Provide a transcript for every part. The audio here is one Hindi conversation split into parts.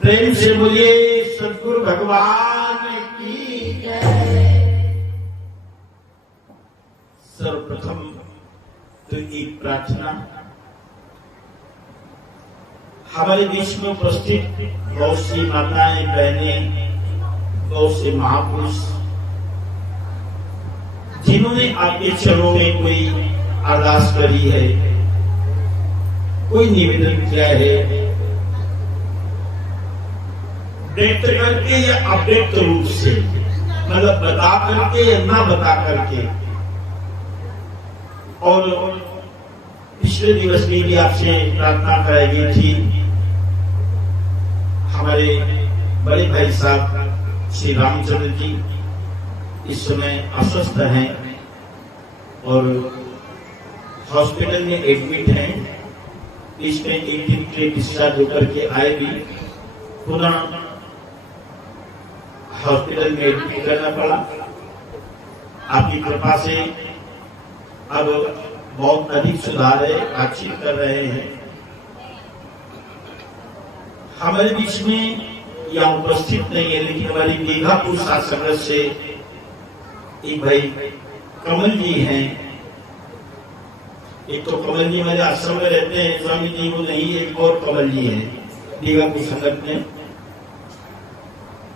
प्रेम से बोलिए सद्गुरु भगवान की जय। सर्वप्रथम तो एक प्रार्थना हमारे बीच में उपस्थित बहुत सी माताएं बहनें, बहुत से महापुरुष जिन्होंने आपके चरणों में कोई अरदास करी है, कोई निवेदन किया है, व्यक्त करके या अव्यक्त रूप से, मतलब बता करके या ना बता करके। और पिछले दिवस में भी आपसे प्रार्थना कराई गई थी। हमारे बड़े भाई साहब श्री रामचंद्र जी इस समय अस्वस्थ हैं और हॉस्पिटल में एडमिट हैं। इसमें एक दिन के डिस्चार्ज होकर के आए भी पुनः हॉस्पिटल में एडमिट करना पड़ा। आपकी कृपा से अब बहुत अधिक सुधार है, बातचीत कर रहे हैं। हमारे बीच में यहाँ उपस्थित नहीं है, लेकिन हमारी दीघापुर संगत से एक भाई कमल जी हैं। एक तो कमल जी मेरे आश्रम में रहते हैं, स्वामी जी वो नहीं, एक और कमल जी हैं दीघापुर संगत में।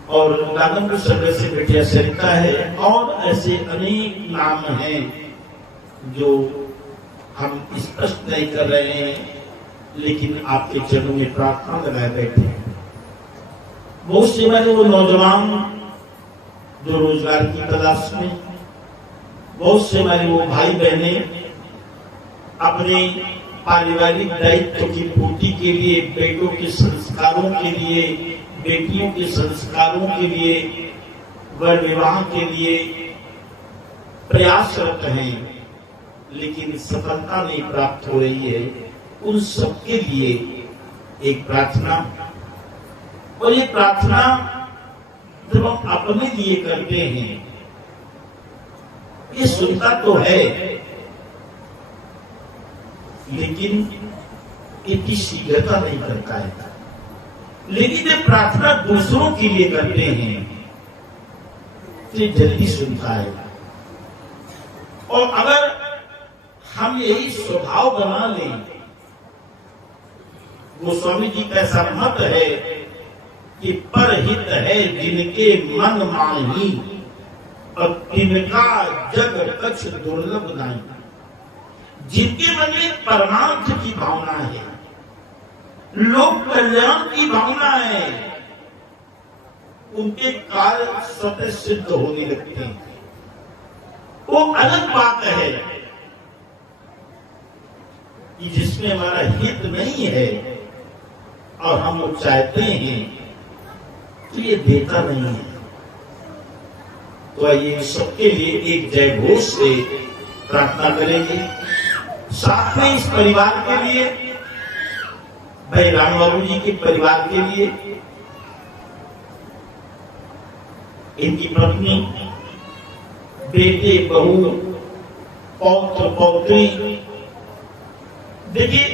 और दादमपुर संगत से बेटिया सरिता है और ऐसे अनेक नाम हैं जो हम स्पष्ट नहीं कर रहे हैं, लेकिन आपके चरणों में प्रार्थना लगाए बैठे हैं। बहुत से हमारे वो नौजवान जो रोजगार की तलाश में, बहुत से हमारे वो भाई बहने अपने पारिवारिक दायित्व की पूर्ति के लिए, बेटों के संस्कारों के लिए, बेटियों के संस्कारों के लिए, वर विवाह के लिए प्रयासरत हैं, लेकिन सफलता नहीं प्राप्त हो रही है। उन सबके लिए एक प्रार्थना, और ये प्रार्थना जब हम अपने लिए करते हैं, ये सुनता तो है, लेकिन इतनी शीघ्रता नहीं करता है। लेकिन जब प्रार्थना दूसरों के लिए करते हैं तो जल्दी सुनता है। और अगर हम यही स्वभाव बना लें, गोस्वामी जी का ऐसा मत है कि परहित है जिनके मन माही और तिनका जग कछ दुर्लभ नहीं। जिनके मन में परमार्थ की भावना है, लोक कल्याण की भावना है, उनके कार्य स्वतः सिद्ध होने लगते हैं। वो अलग बात है कि जिसमें हमारा हित नहीं है और हम लोग चाहते हैं तो ये देता नहीं है। तो आइए सबके लिए एक जय घोष से प्रार्थना करेंगे। साथ में इस परिवार के लिए, भाई राम बाबू जी के परिवार के लिए, इनकी पत्नी, बेटे, बहू, पौत्र, पौत्री। देखिए,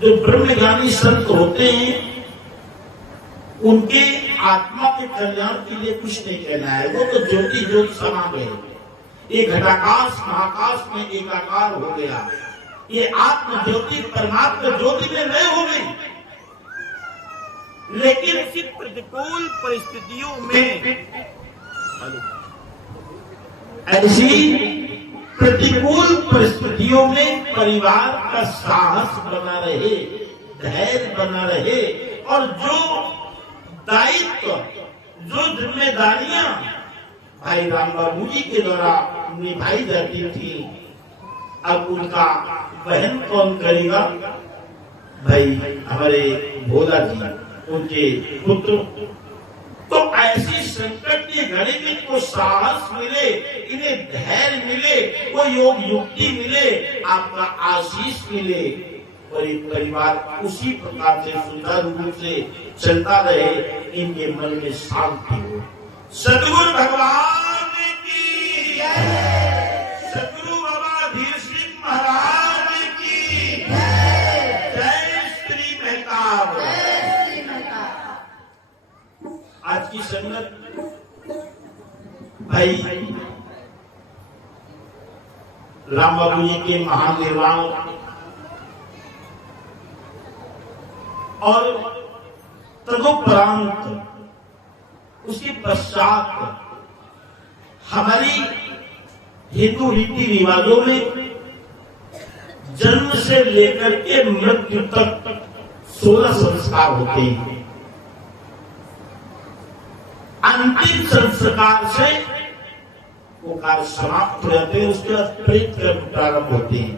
जो ब्रह्मज्ञानी संत होते हैं उनके आत्मा के कल्याण के लिए कुछ नहीं कहना है। वो तो ज्योति ज्योति समा गए, ये घटाकाश महाकाश में एकाकार हो गया। ये आत्म ज्योति परमात्मा ज्योति में लय हो गई। लेकिन ऐसी प्रतिकूल परिस्थितियों में, ऐसी प्रतिकूल परिस्थितियों में परिवार का साहस बना रहे, धैर्य बना रहे, और जो दायित्व, जो जिम्मेदारियां भाई राम बाबू जी के द्वारा निभाई जाती थी, अब उनका वहन कौन करेगा? भाई हमारे भोला जी, उनके पुत्र। तो ऐसी संकट की घड़ी में इनको साहस मिले, इन्हें धैर्य मिले, वो योग युक्ति मिले, आपका आशीष मिले, और एक परिवार उसी प्रकार से सुचारू रूप से चलता रहे, इनके मन में शांति हो। सद्गुरु भगवान की जय, सद्गुरु बाबा धीर सिंह महाराज की जय, जय श्री मेहताब। आज की संगत भाई राम बाबू जी के महान निर्वाण और तदुपरांत उसके पश्चात हमारी हिंदू रीति रिवाजों में जन्म से लेकर के मृत्यु तक 16 संस्कार होते हैं। अंतिम संस्कार से वो कार्य समाप्त हो जाते हैं, उसके बाद प्रेत कर्म प्रारंभ होते हैं।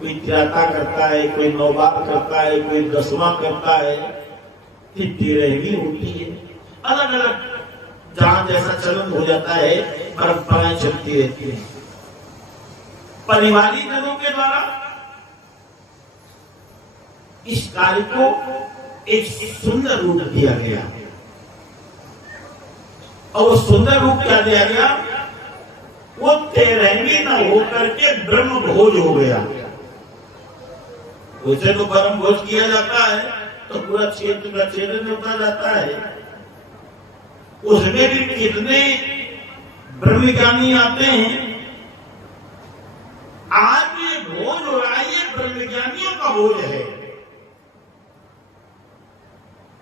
कोई त्राता करता है, कोई नौबात करता है, कोई 10वां करता है, फिर 13वीं होती है। अलग अलग जहां जैसा चलन हो जाता है, परंपराएं चलती रहती है। परिवारिक जनों के द्वारा इस कार्य को एक सुंदर रूप दिया गया और वो सुंदर रूप क्या दिया गया, वो 13वीं न होकर के ब्रह्म भोज हो गया। उसे तो ब्रह्म भोज किया जाता है तो पूरा क्षेत्र का छेदन होता जाता है। उसमें भी कितने ब्रह्मज्ञानी आते हैं। आज ये भोज हो रहा है, ये ब्रह्मज्ञानियों का भोज है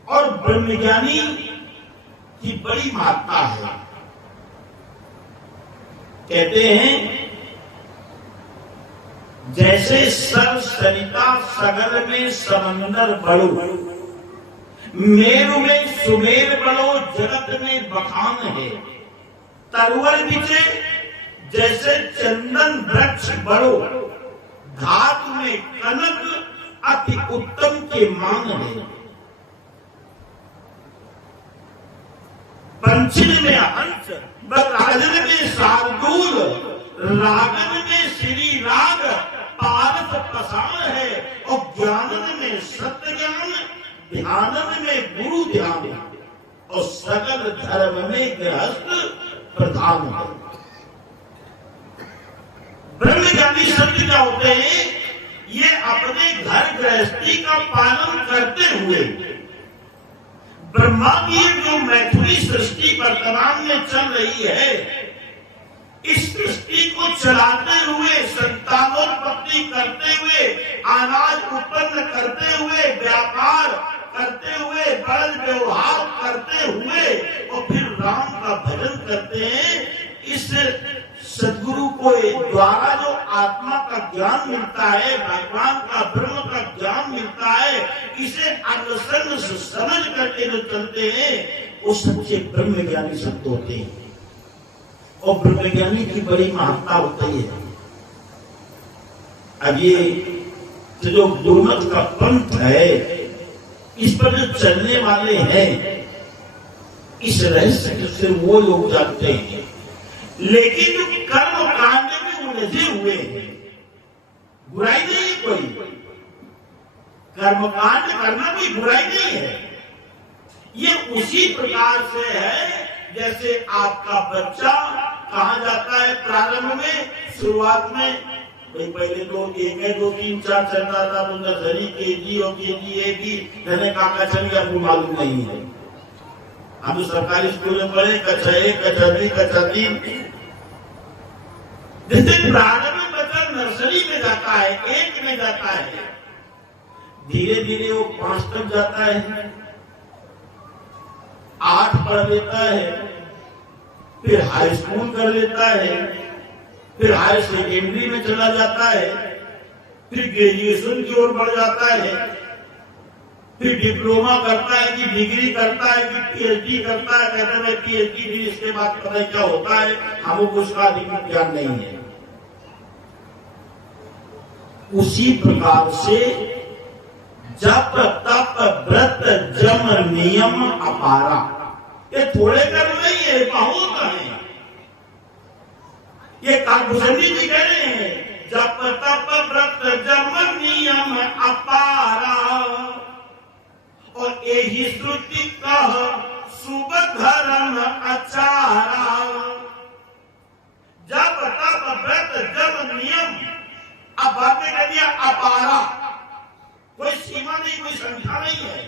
और ब्रह्मज्ञानी की बड़ी महत्ता है। कहते हैं जैसे सर सरिता सगल में समंदर बड़ो, मेरु में सुमेर बड़ो, जगत में बखान है। तरवर बिचे जैसे चंदन वृक्ष बड़ो, धातु में कनक अति उत्तम के मान है। पंचम में हंस, राजन में शार्दूल, रागन में श्री राग, पारस पसार है। और ज्ञानन में सत्य ज्ञान, ध्यानन में गुरु ध्यान, और सकल धर्म में गृहस्थ प्रधान है। ब्रह्मज्ञानी शब्द क्या होते हैं, ये अपने घर गृहस्थी का पालन करते हुए ब्रह्मा की जो मैथिली सृष्टि वर्तमान में चल रही है, इस सृष्टि को चलाते हुए, संतानोत्पत्ति करते हुए, अनाज उत्पन्न करते हुए, व्यापार करते हुए, बल व्यवहार करते हुए और फिर राम का भजन करते हैं। इस सदगुरु को द्वारा जो आत्मा का ज्ञान मिलता है, भगवान का ब्रह्म का ज्ञान मिलता है, इसे अनुसंग समझ करके जो चलते हैं वो सच्चे ब्रह्मज्ञानी संत होते हैं। और ब्रह्मज्ञानी की बड़ी महत्ता होती है। अब ये जो गुरुमत का पंथ है, इस पर जो चलने वाले हैं, इस रहस्य से वो लोग जानते हैं। लेकिन जो कर्म कांड में उलझे हुए हैं, बुराई नहीं है कोई, कर्मकांड करना कोई बुराई नहीं है। ये उसी प्रकार से है जैसे आपका बच्चा कहाँ जाता है प्रारंभ में, शुरुआत में पहले तो 1, 2, 3, 4 चल रहा था, तो नर्सरी KG और KG AB धने काका चल गया, आपको मालूम नहीं है। हम तो सरकारी स्कूल में पढ़े कक्षा 1, कक्षा 2, कक्षा 3। जैसे प्रारंभ में बच्चा नर्सरी में जाता है, 1 में जाता है, धीरे धीरे वो 5 तक जाता है, 8 पढ़ लेता है, फिर हाई स्कूल कर लेता है, फिर हायर सेकेंडरी में चला जाता है, फिर ग्रेजुएशन की ओर बढ़ जाता है, फिर डिप्लोमा करता है कि डिग्री करता है कि PhD करता है। कहते हैं PhD भी इसके बाद पता है क्या होता है, हमको उसका अधिक ज्ञान नहीं है। उसी प्रकार से जप तप व्रत जम नियम अपारा, ये थोड़े कर्म नहीं है, बहुत है। ये कालभूषणी जी कह रहे हैं, जप तप व्रत जम नियम अपारा, और यही श्रुति कह शुभ धर्म आचारा। जप तप व्रत जम नियम, अब बाद में कह दिया अपारा, कोई सीमा नहीं, कोई संख्या नहीं है।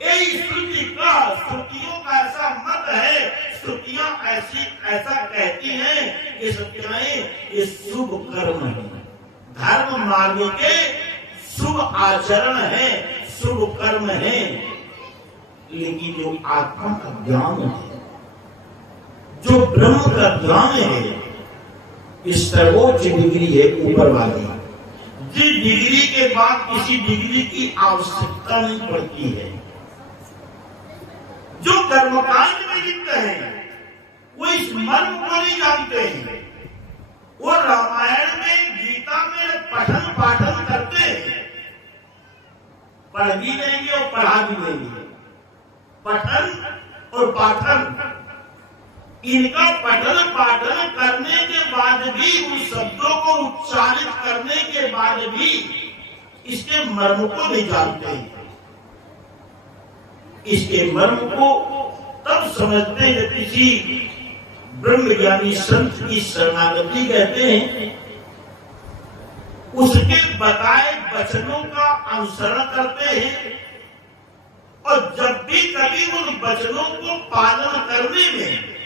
यही श्रुति का, श्रुतियों का ऐसा मत है, श्रुतियां ऐसा कहती हैं कि सत्याएं ये शुभ कर्म है, धर्म मार्ग के शुभ आचरण है, शुभ कर्म है। लेकिन जो आत्मा का ज्ञान है, जो ब्रह्म का ज्ञान है, इस सर्वोच्च डिग्री है ऊपर वाली, जिस डिग्री के बाद किसी डिग्री की आवश्यकता नहीं पड़ती है। जो कर्मकांड में लिप्त हैं, वो इस मर्म को नहीं जानते हैं। वो रामायण में, गीता में पठन पाठन करते हैं, पढ़ भी लेंगे और पढ़ा भी लेंगे। पठन और पाठन, इनका पठन पाठन करने के बाद भी, उन शब्दों को उच्चारित करने के बाद भी इसके मर्म को नहीं जानते हैं। इसके मर्म को तब समझते हैं जब किसी ब्रह्मज्ञानी संत की शरणागति कहते हैं, उसके बताए वचनों का अनुसरण करते हैं, और जब भी कभी उन वचनों को पालन करने में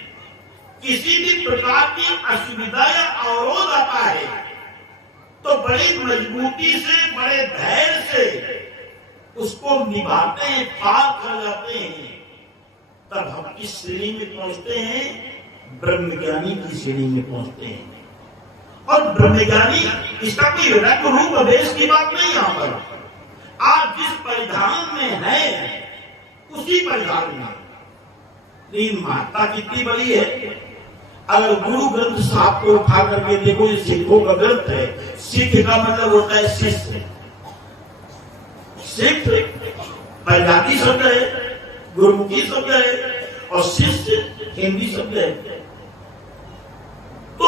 किसी भी प्रकार की असुविधा या अवरोध आता है, तो बड़ी मजबूती से, बड़े धैर्य से उसको निभाते हैं, पार कर जाते हैं। तब हम किस श्रेणी में पहुंचते हैं? ब्रह्मज्ञानी की श्रेणी में पहुंचते हैं। और ब्रह्मज्ञानी, इसका कोई रंग रूप आदेश की बात नहीं। यहां पर आप जिस परिधान में हैं, उसी परिधान में। लेकिन महत्ता कितनी बड़ी है। अगर गुरु ग्रंथ साहब को उठा करके देखो, ये सिखों का ग्रंथ है। सिख का मतलब होता है शिष्य। सिख पंजाबी शब्द है, गुरुमुखी शब्द है, और शिष्य हिंदी शब्द है। तो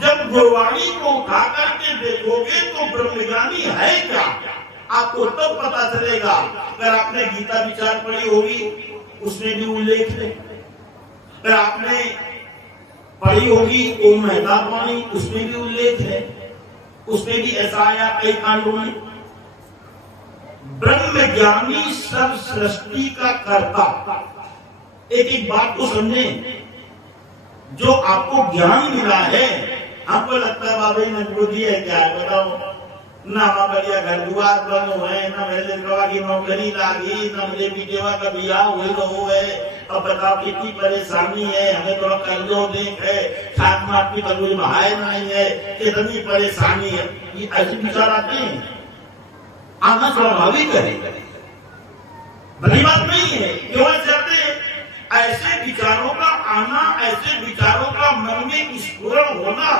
जब गुरवाणी को उठा करके देखोगे तो ब्रह्मज्ञानी है क्या, आपको तब पता चलेगा। अगर आपने गीता विचार पढ़ी होगी, उसमें भी उल्लेख है। अगर आपने पढ़ी होगी ओम मेहता वाणी, उसमें भी उल्लेख है। उसमें भी ऐसा आया कई कांडों में। ब्रह्मज्ञानी सब सृष्टि का कर्ता। एक बात को समझें, जो आपको ज्ञान मिला है, हमको लगता है बाबा ने को दिया है, क्या है बताओ। ना बढ़िया घर दुआर बनो है, ना मेरे गवा की नौकरी लागी, ना मेरे बेटेवा का बियाह हुए तो हो गए। अब बताओ कितनी परेशानी है, हमें थोड़ा कर्जों देख है, खाद माट की तंगुल बहाय नहीं है, कितनी परेशानी है। ये ऐसे विचार आते हैं, आना स्वाभाविक है, बड़ी बात नहीं है। क्यों चाहते हैं? ऐसे विचारों का आना, ऐसे विचारों का मन में स्फुरण होना,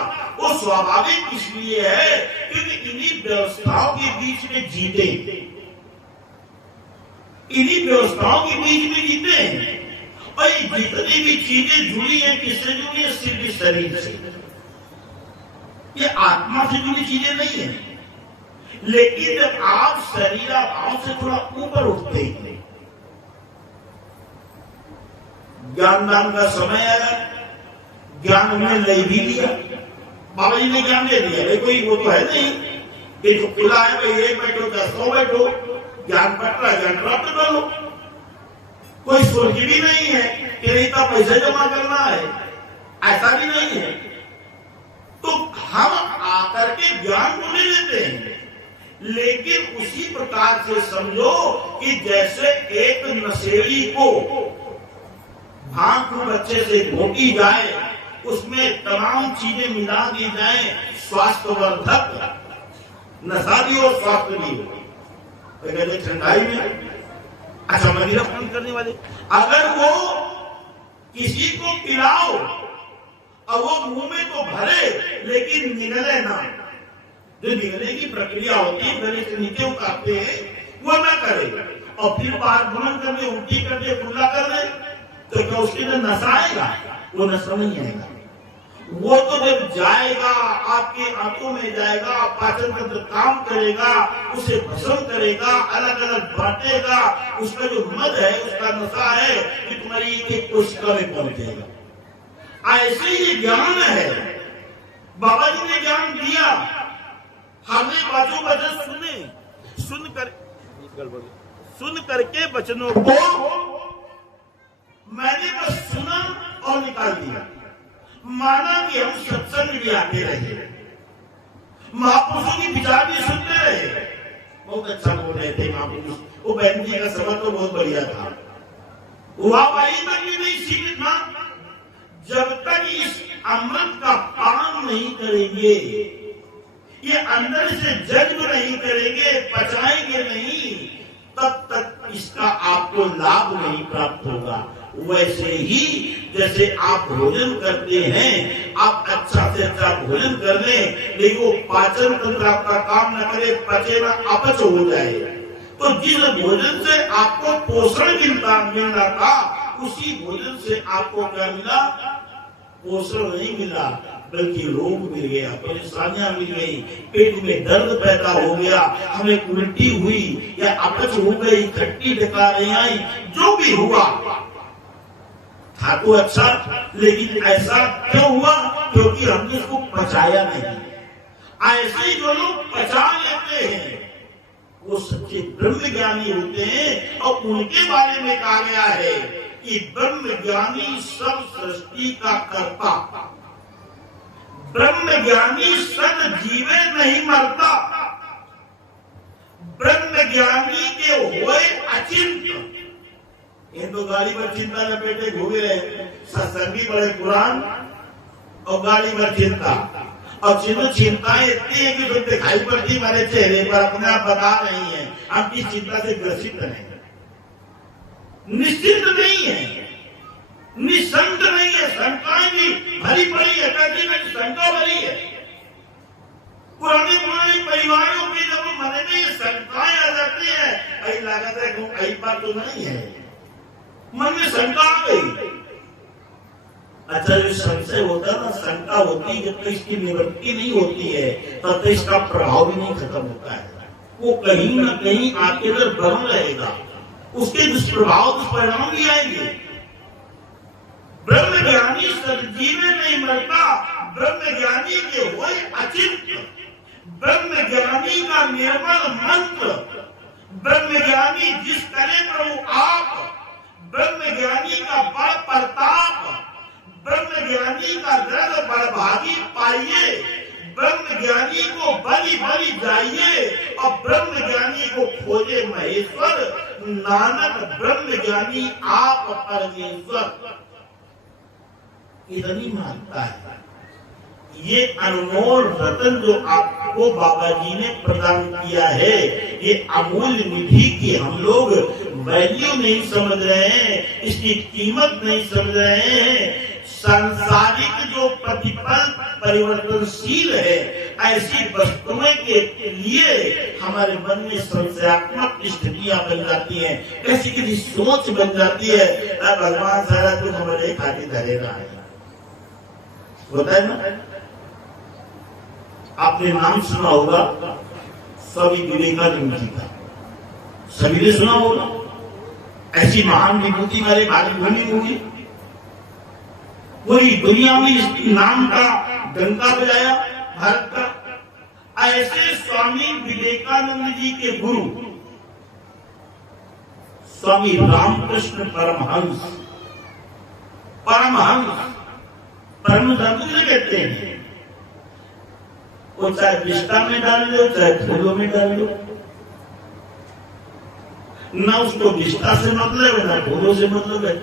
वो स्वाभाविक इसलिए है क्योंकि इन्हीं व्यवस्थाओं के बीच में जीते, इन्हीं व्यवस्थाओं के बीच में जीते हैं। और जितनी भी चीजें जुड़ी हैं, किससे जुड़ी है? सिर्फ शरीर से। ये आत्मा से जुड़ी चीजें नहीं है। लेकिन जब आप शरीर भाव से थोड़ा ऊपर उठते हैं, ज्ञान दान का समय आया, ज्ञान हमने ले भी लिया, बाबा जी ने ज्ञान दे दिया। कोई वो तो है नहीं कि जो खुला है भाई, एक बैठो या 100 बैठो, ज्ञान पट रहा है, ज्ञान प्राप्त कर लो। कोई सोच भी नहीं है कि नहीं तो पैसे जमा करना है, ऐसा भी नहीं है। तो हम आकर के ज्ञान को ले लेते हैं, लेकिन उसी प्रकार से समझो कि जैसे एक नशेड़ी को भांग को बच्चे से घोटी जाए, उसमें तमाम चीजें मिला दी जाए, स्वास्थ्यवर्धक, नशा भी और स्वास्थ्य भी हो। कहते ठंडाई में अच्छा मदिरा पान करने वाले, अगर वो किसी को पिलाओ और वो मुंह में तो भरे लेकिन निगले ना, जो निगलने की प्रक्रिया होती है, गले से नीचे उतारते हैं, वो ना करे और फिर बाहर बुलंद कर दे, उल्टी कर दे, खुला कर दे, तो क्या उसके अंदर नशा आएगा? वो नशा नहीं आएगा। वो तो जब जाएगा, आपके आंखों में जाएगा, पाचन तंत्र काम करेगा, उसे भस्म करेगा, अलग अलग बांटेगा, उसका जो मद है, उसका नशा है कि तुम्हारी एक कोशिका में पहुंच जाएगा। ऐसे ही ज्ञान है। बाबा जी ने ज्ञान दिया, हमने बाजू वचन सुने, सुन करके वचनों को मैंने बस सुना और निकाल दिया। माना कि हम सत्संग भी आते रहे, महापुरुषों की विचार भी सुनते रहे। बहुत अच्छा बोल रहे थे महापुरुष। वो बहन जी का सवाल तो बहुत बढ़िया था। वाहवाही तक भी नहीं सीमित था। जब तक इस अमृत का पान नहीं करेंगे, ये अंदर से जज्ब नहीं करेंगे, पचाएंगे नहीं, तब तक इसका आपको लाभ नहीं प्राप्त होगा। वैसे ही जैसे आप भोजन करते हैं, आप अच्छा से अच्छा भोजन कर लें, लेकिन वो पाचन तंत्र आपका काम न करे, पचे ना, अपच हो जाए, तो जिस भोजन से आपको पोषण मिल रहा था, उसी भोजन से आपको क्या मिला? पोषण नहीं मिला, बल्कि रोग मिल गया, परेशानियां मिल गई, पेट में दर्द पैदा हो गया, हमें उल्टी हुई या अपच हो गई, खट्टी डकारें आई, जो भी हुआ था तो अच्छा, लेकिन ऐसा क्यों हुआ? क्योंकि हमने उसको पचाया नहीं। ऐसे ही जो लोग पचा लेते हैं वो सच्चे ब्रह्म ज्ञानी होते हैं। और उनके बारे में कहा गया है कि ब्रह्म ज्ञानी सब सृष्टि का कर्ता, ब्रह्म ज्ञानी सद जीवे नहीं मरता, ब्रह्म ज्ञानी के होए अचिंत्य। ये तो गाड़ी पर चिंता लपेटे घूमे रहे, सत्संग भी बड़े कुरान और गाड़ी पर चिंता, और चिंताएं इतनी है कि जो दिखाई पड़ती हमारे चेहरे पर, अपने आप बता रही है हम किस चिंता से ग्रसित हैं। निश्चिंत नहीं है, निशंक नहीं है, शंकाएं भी भरी पड़ी है, कहती में शंका भरी है। पुराने परिवारों के जब मन में ये शंकाएं आ जाती है, ऐसी लागत है कहीं बात तो नहीं है, मन में शंका आ गई। अच्छा, जो संशय होता है ना, शंका होती है, जब तक इसकी निवृत्ति नहीं होती है तब तक इसका प्रभाव भी नहीं खत्म होता है। वो कहीं ना कहीं आपके अंदर बना रहेगा, उसके दुष्प्रभाव दुष्परिणाम भी आएंगे। ब्रह्म ज्ञानी सजीव नहीं मरता, ब्रह्म ज्ञानी के होए अचिंत्य, ब्रह्म ज्ञानी का निर्मल मंत्र, ब्रह्म ज्ञानी जिस करे प्रभु आप, ब्रह्म ज्ञानी का बड़ प्रताप, ब्रह्म ज्ञानी का दृढ़ बड़भागी पाइए, ब्रह्म ज्ञानी को बलि बलि जाइए, और ब्रह्म ज्ञानी को खोजे महेश्वर, नानक ब्रह्म ज्ञानी आप परमेश्वर। इतनी मानता है। ये अनमोल रतन जो आपको बाबा जी ने प्रदान किया है, ये अमूल्य निधि की हम लोग वैल्यू नहीं समझ रहे हैं, इसकी कीमत नहीं समझ रहे हैं। सांसारिक जो प्रतिपल परिवर्तनशील है, ऐसी वस्तुओं के लिए हमारे मन में संशयात्मक स्थितियां बन जाती हैं, कैसी किसी सोच बन जाती है, भगवान सारा तुम हमारे खातिर धरेगा है, होता है ना। आपने नाम सुना होगा स्वामी विवेकानंद जी का, सभी ने सुना होगा। ऐसी महान विभूति हमारे भारत भूमि होगी, पूरी दुनिया में इस नाम का डंका बजाया भारत का। ऐसे स्वामी विवेकानंद जी के गुरु स्वामी रामकृष्ण परमहंस, परम धर्म कहते हैं। वो चाहे विष्ठा में डाल लो, चाहे फूलों में डाल लो, ना उसको विष्ठा से मतलब है, ना फूलों से मतलब है।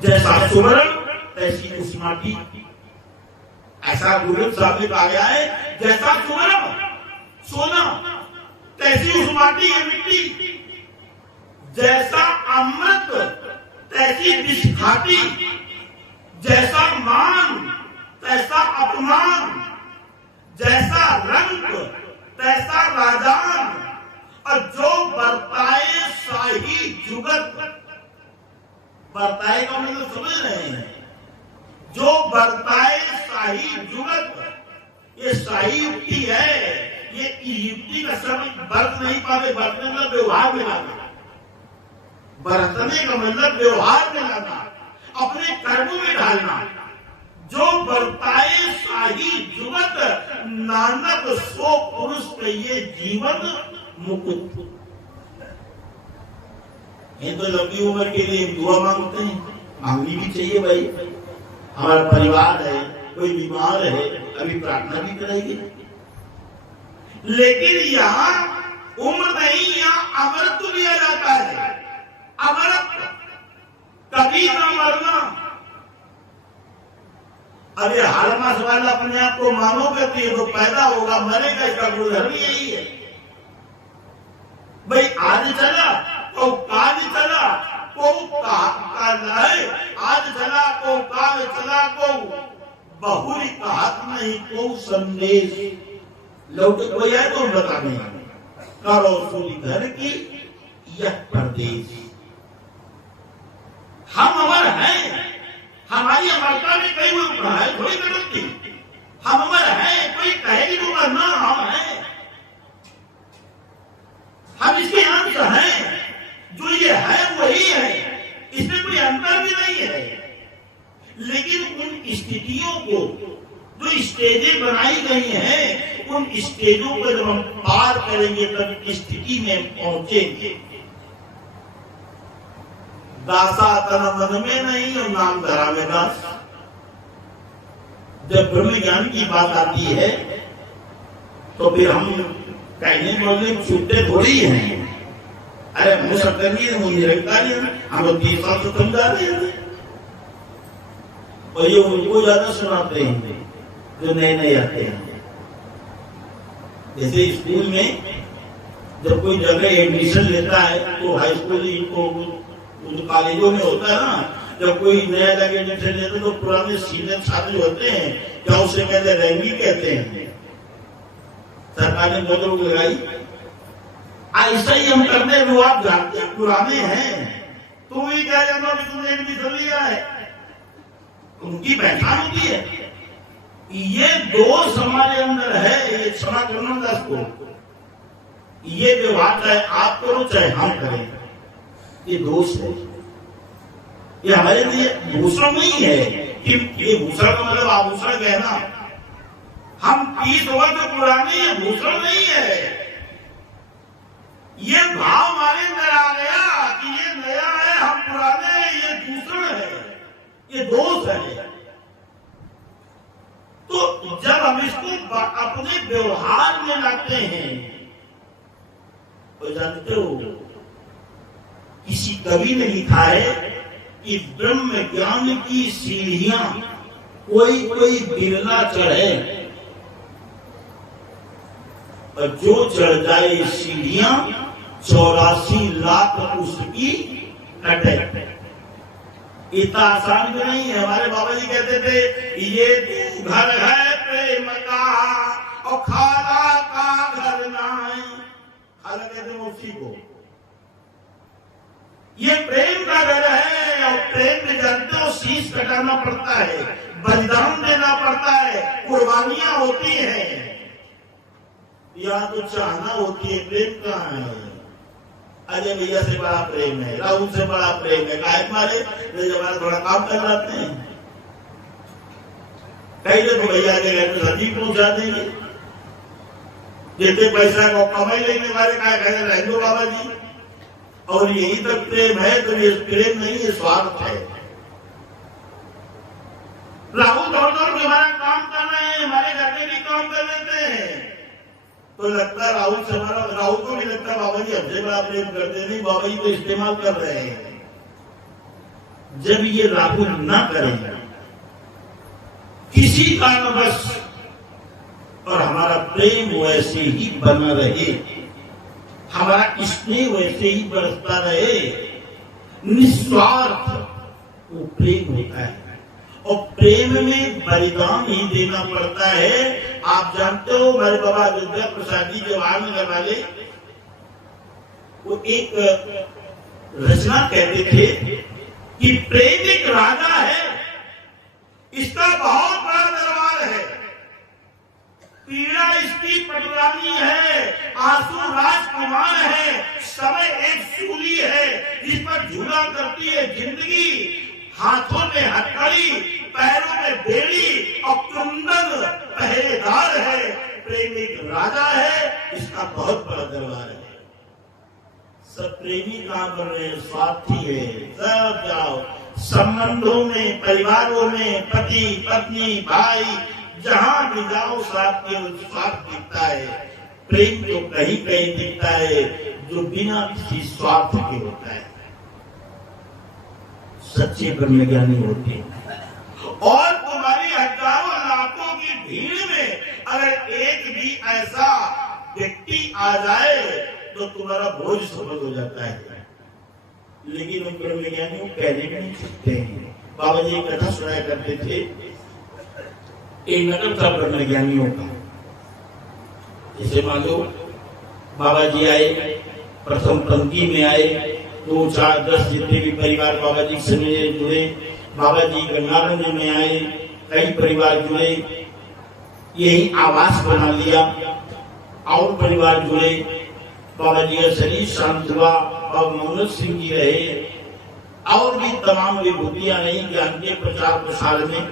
जैसा सुवर्ण तैसी उस माटी, ऐसा गुरु साहब ने कहा गया है, जैसा सुवर्ण सोना तैसी उस माटी है मिट्टी, जैसा अमृत तैसी विष खाटी, जैसा मान तैसा अपमान, जैसा रंग तैसा राजान, और जो बरताए शाही जुगत। बरताए का मतलब समझ रहे हैं, जो बरताए शाही जुगत, ये शाही युक्ति है। ये युक्ति का शब्द बरत नहीं पाते, बरतने मतलब व्यवहार में लाना, बरतने का मतलब व्यवहार में लाना, अपने कर्मों में ढालना। जो बरताए शाही जुगत, नानक सो पुरुष कहिए जीवन मुकुट। ये तो लंबी उम्र के लिए दुआ मांगते हैं, मांगनी भी चाहिए भाई। हमारा परिवार है, कोई बीमार है, अभी प्रार्थना भी करेंगे। लेकिन यहाँ उम्र नहीं, यहाँ अमरत्व लिया जाता है। अमरत्व, कभी ना मरना। अरे हर मास वाला अपने आप को मानोगे तो ये तो पैदा होगा, मरेगा, इसका गुणधर्म यही है भाई। आज चला तो काज चला, को काज है, आज चला को काज चला, को बहुरी कहत नहीं को संदेश। लौट कोई है तो बता नहीं, करो सुधर की यह प्रदेश। हम अमर हैं, हमारी अमरता में कई वो पढ़ाई थोड़ी करती। हम अमर हैं, कोई कहेगी तो मरना, हम हैं, हम इसके अंश हैं। जो ये है वही है, इसमें कोई अंतर भी नहीं है। लेकिन उन स्थितियों को, जो स्टेजें बनाई गई हैं, उन स्टेजों को जब हम पार करेंगे तब स्थिति में पहुंचेंगे। दासा तन मन में नहीं और नाम धरा में दास। जब ब्रह्म ज्ञान की बात आती है तो फिर हम कहने बोलने छूटते थोड़ी हैं। अरे मुझे सकते नहीं है, मुझे निरंकारी है, हम लोग 30 साल से समझा रहे हैं। और ये उनको ज्यादा सुनाते हैं जो नए नए आते हैं। जैसे स्कूल में जब कोई जगह एडमिशन लेता है तो हाई स्कूल इनको कॉलेजों में होता है ना, जब कोई नया जगह एडमिशन लेते हैं तो पुराने सीनियर छात्र होते हैं, क्या उसे कहते हैं, रैंकी कहते हैं। सरकार ने बहुत लोग लगाई। ऐसा ही हम करने वो आप जानते हैं, पुराने हैं तो भी क्या जाना भी तुमने एडमिशन लिया है, उनकी पहचान होती है। ये दोष हमारे अंदर है, ये क्षमा करना दास को। ये व्यवहार चाहे आप करो चाहे हम करें, ये दोष है। ये हमारे लिए दूसरा नहीं है कि ये दूसरा का मतलब आभूषण कहना। हम 30 वर्ष पुराने, ये दूसरा नहीं है। ये भाव हमारे अंदर आ गया कि ये नया है, हम पुराने हैं, ये दूसरा है, ये दोष है। तो जब हम इसको अपने व्यवहार में लाते हैं, तो जानते हो किसी कवि ने लिखा है कि ब्रह्म ज्ञान की सीढ़ियां कोई कोई बिरला चढ़े, और जो चढ़ जाए सीढ़ियां 84 लाख उसकी कटे। इतना आसान भी नहीं है। हमारे बाबा जी कहते थे ये तू घर है प्रेम का और खाला का घर ना है। खाला कहते हैं उसी को, ये प्रेम का घर है और प्रेम में जानते हो शीश कटाना पड़ता है, बलिदान देना पड़ता है, कुर्बानियां होती हैं, या तो चाहना होती है। प्रेम कहाँ है? अजय भैया से बड़ा प्रेम है, राहुल से बड़ा प्रेम है, गायक मारे हमारा थोड़ा काम करवाते हैं, कई लोग भैया के घर में सब्जी पहुंचा देंगे, जितने पैसा को कमाई लेने वाले का रह दो बाबा जी। और यही तक प्रेम है तो ये प्रेम नहीं, ये स्वार्थ है। राहुल दौड़ दौड़ के हमारा काम कर रहे हैं, हमारे घर में भी काम कर लेते हैं, तो लगता है राहुल से हमारा, राहुल को भी लगता है बाबा जी हमसे बड़ा प्रेम करते नहीं, बाबा जी तो इस्तेमाल कर रहे हैं। जब ये राहुल ना करें किसी कारणवश और हमारा प्रेम वैसे ही बना रहे, हमारा स्नेह वैसे ही बरसता रहे, निस्वार्थ वो प्रेम होता है। और प्रेम में बलिदान ही देना पड़ता है। आप जानते हो हमारे बाबा विद्या प्रसाद जी जवाहर नगर वाले, वो एक रचना कहते थे कि प्रेम एक राजा है, इसका बहुत बड़ा दरबार है, पीड़ा इसकी पटरानी है, आंसू राजकुमार है, समय एक सूली है जिस पर झूला करती है जिंदगी, हाथों में हथकड़ी, पैरों में बेड़ी और कुंदन पहरेदार है। प्रेम एक राजा है, इसका बहुत बड़ा दरबार है। सब प्रेमी कहां बन रहे हैं, स्वार्थी है। सब जाओ संबंधों में, परिवारों में, पति पत्नी भाई जहां भी जाओ साथ केवल स्वार्थ दिखता है। प्रेम तो कहीं कहीं दिखता है जो बिना किसी स्वार्थ के होता है। सच्चे ब्रह्मज्ञानी होते हैं। और तुम्हारी हजारों लाखों की भीड़ में अगर एक भी ऐसा व्यक्ति आ जाए तो तुम्हारा बोझ सफल हो जाता है। लेकिन उन ब्रह्मज्ञानियों पहले भी नहीं सीखते हैं। बाबा जी एक कथा सुनाया करते थे, एक नगर था ब्रह्मज्ञानियों का। जैसे मान लो बाबा जी आए, प्रथम पंक्ति में आए, 2, 4, 10 जितने भी परिवार बाबा जी से जुड़े, बाबा जी गंगानंद में आए, कई परिवार जुड़े, यही आवास बना लिया, और परिवार जुड़े, बाबा जी का शरीर शांत हुआ और मोहन सिंह जी रहे, और भी तमाम विभूतियां नहीं ज्ञान के प्रचार प्रसार में।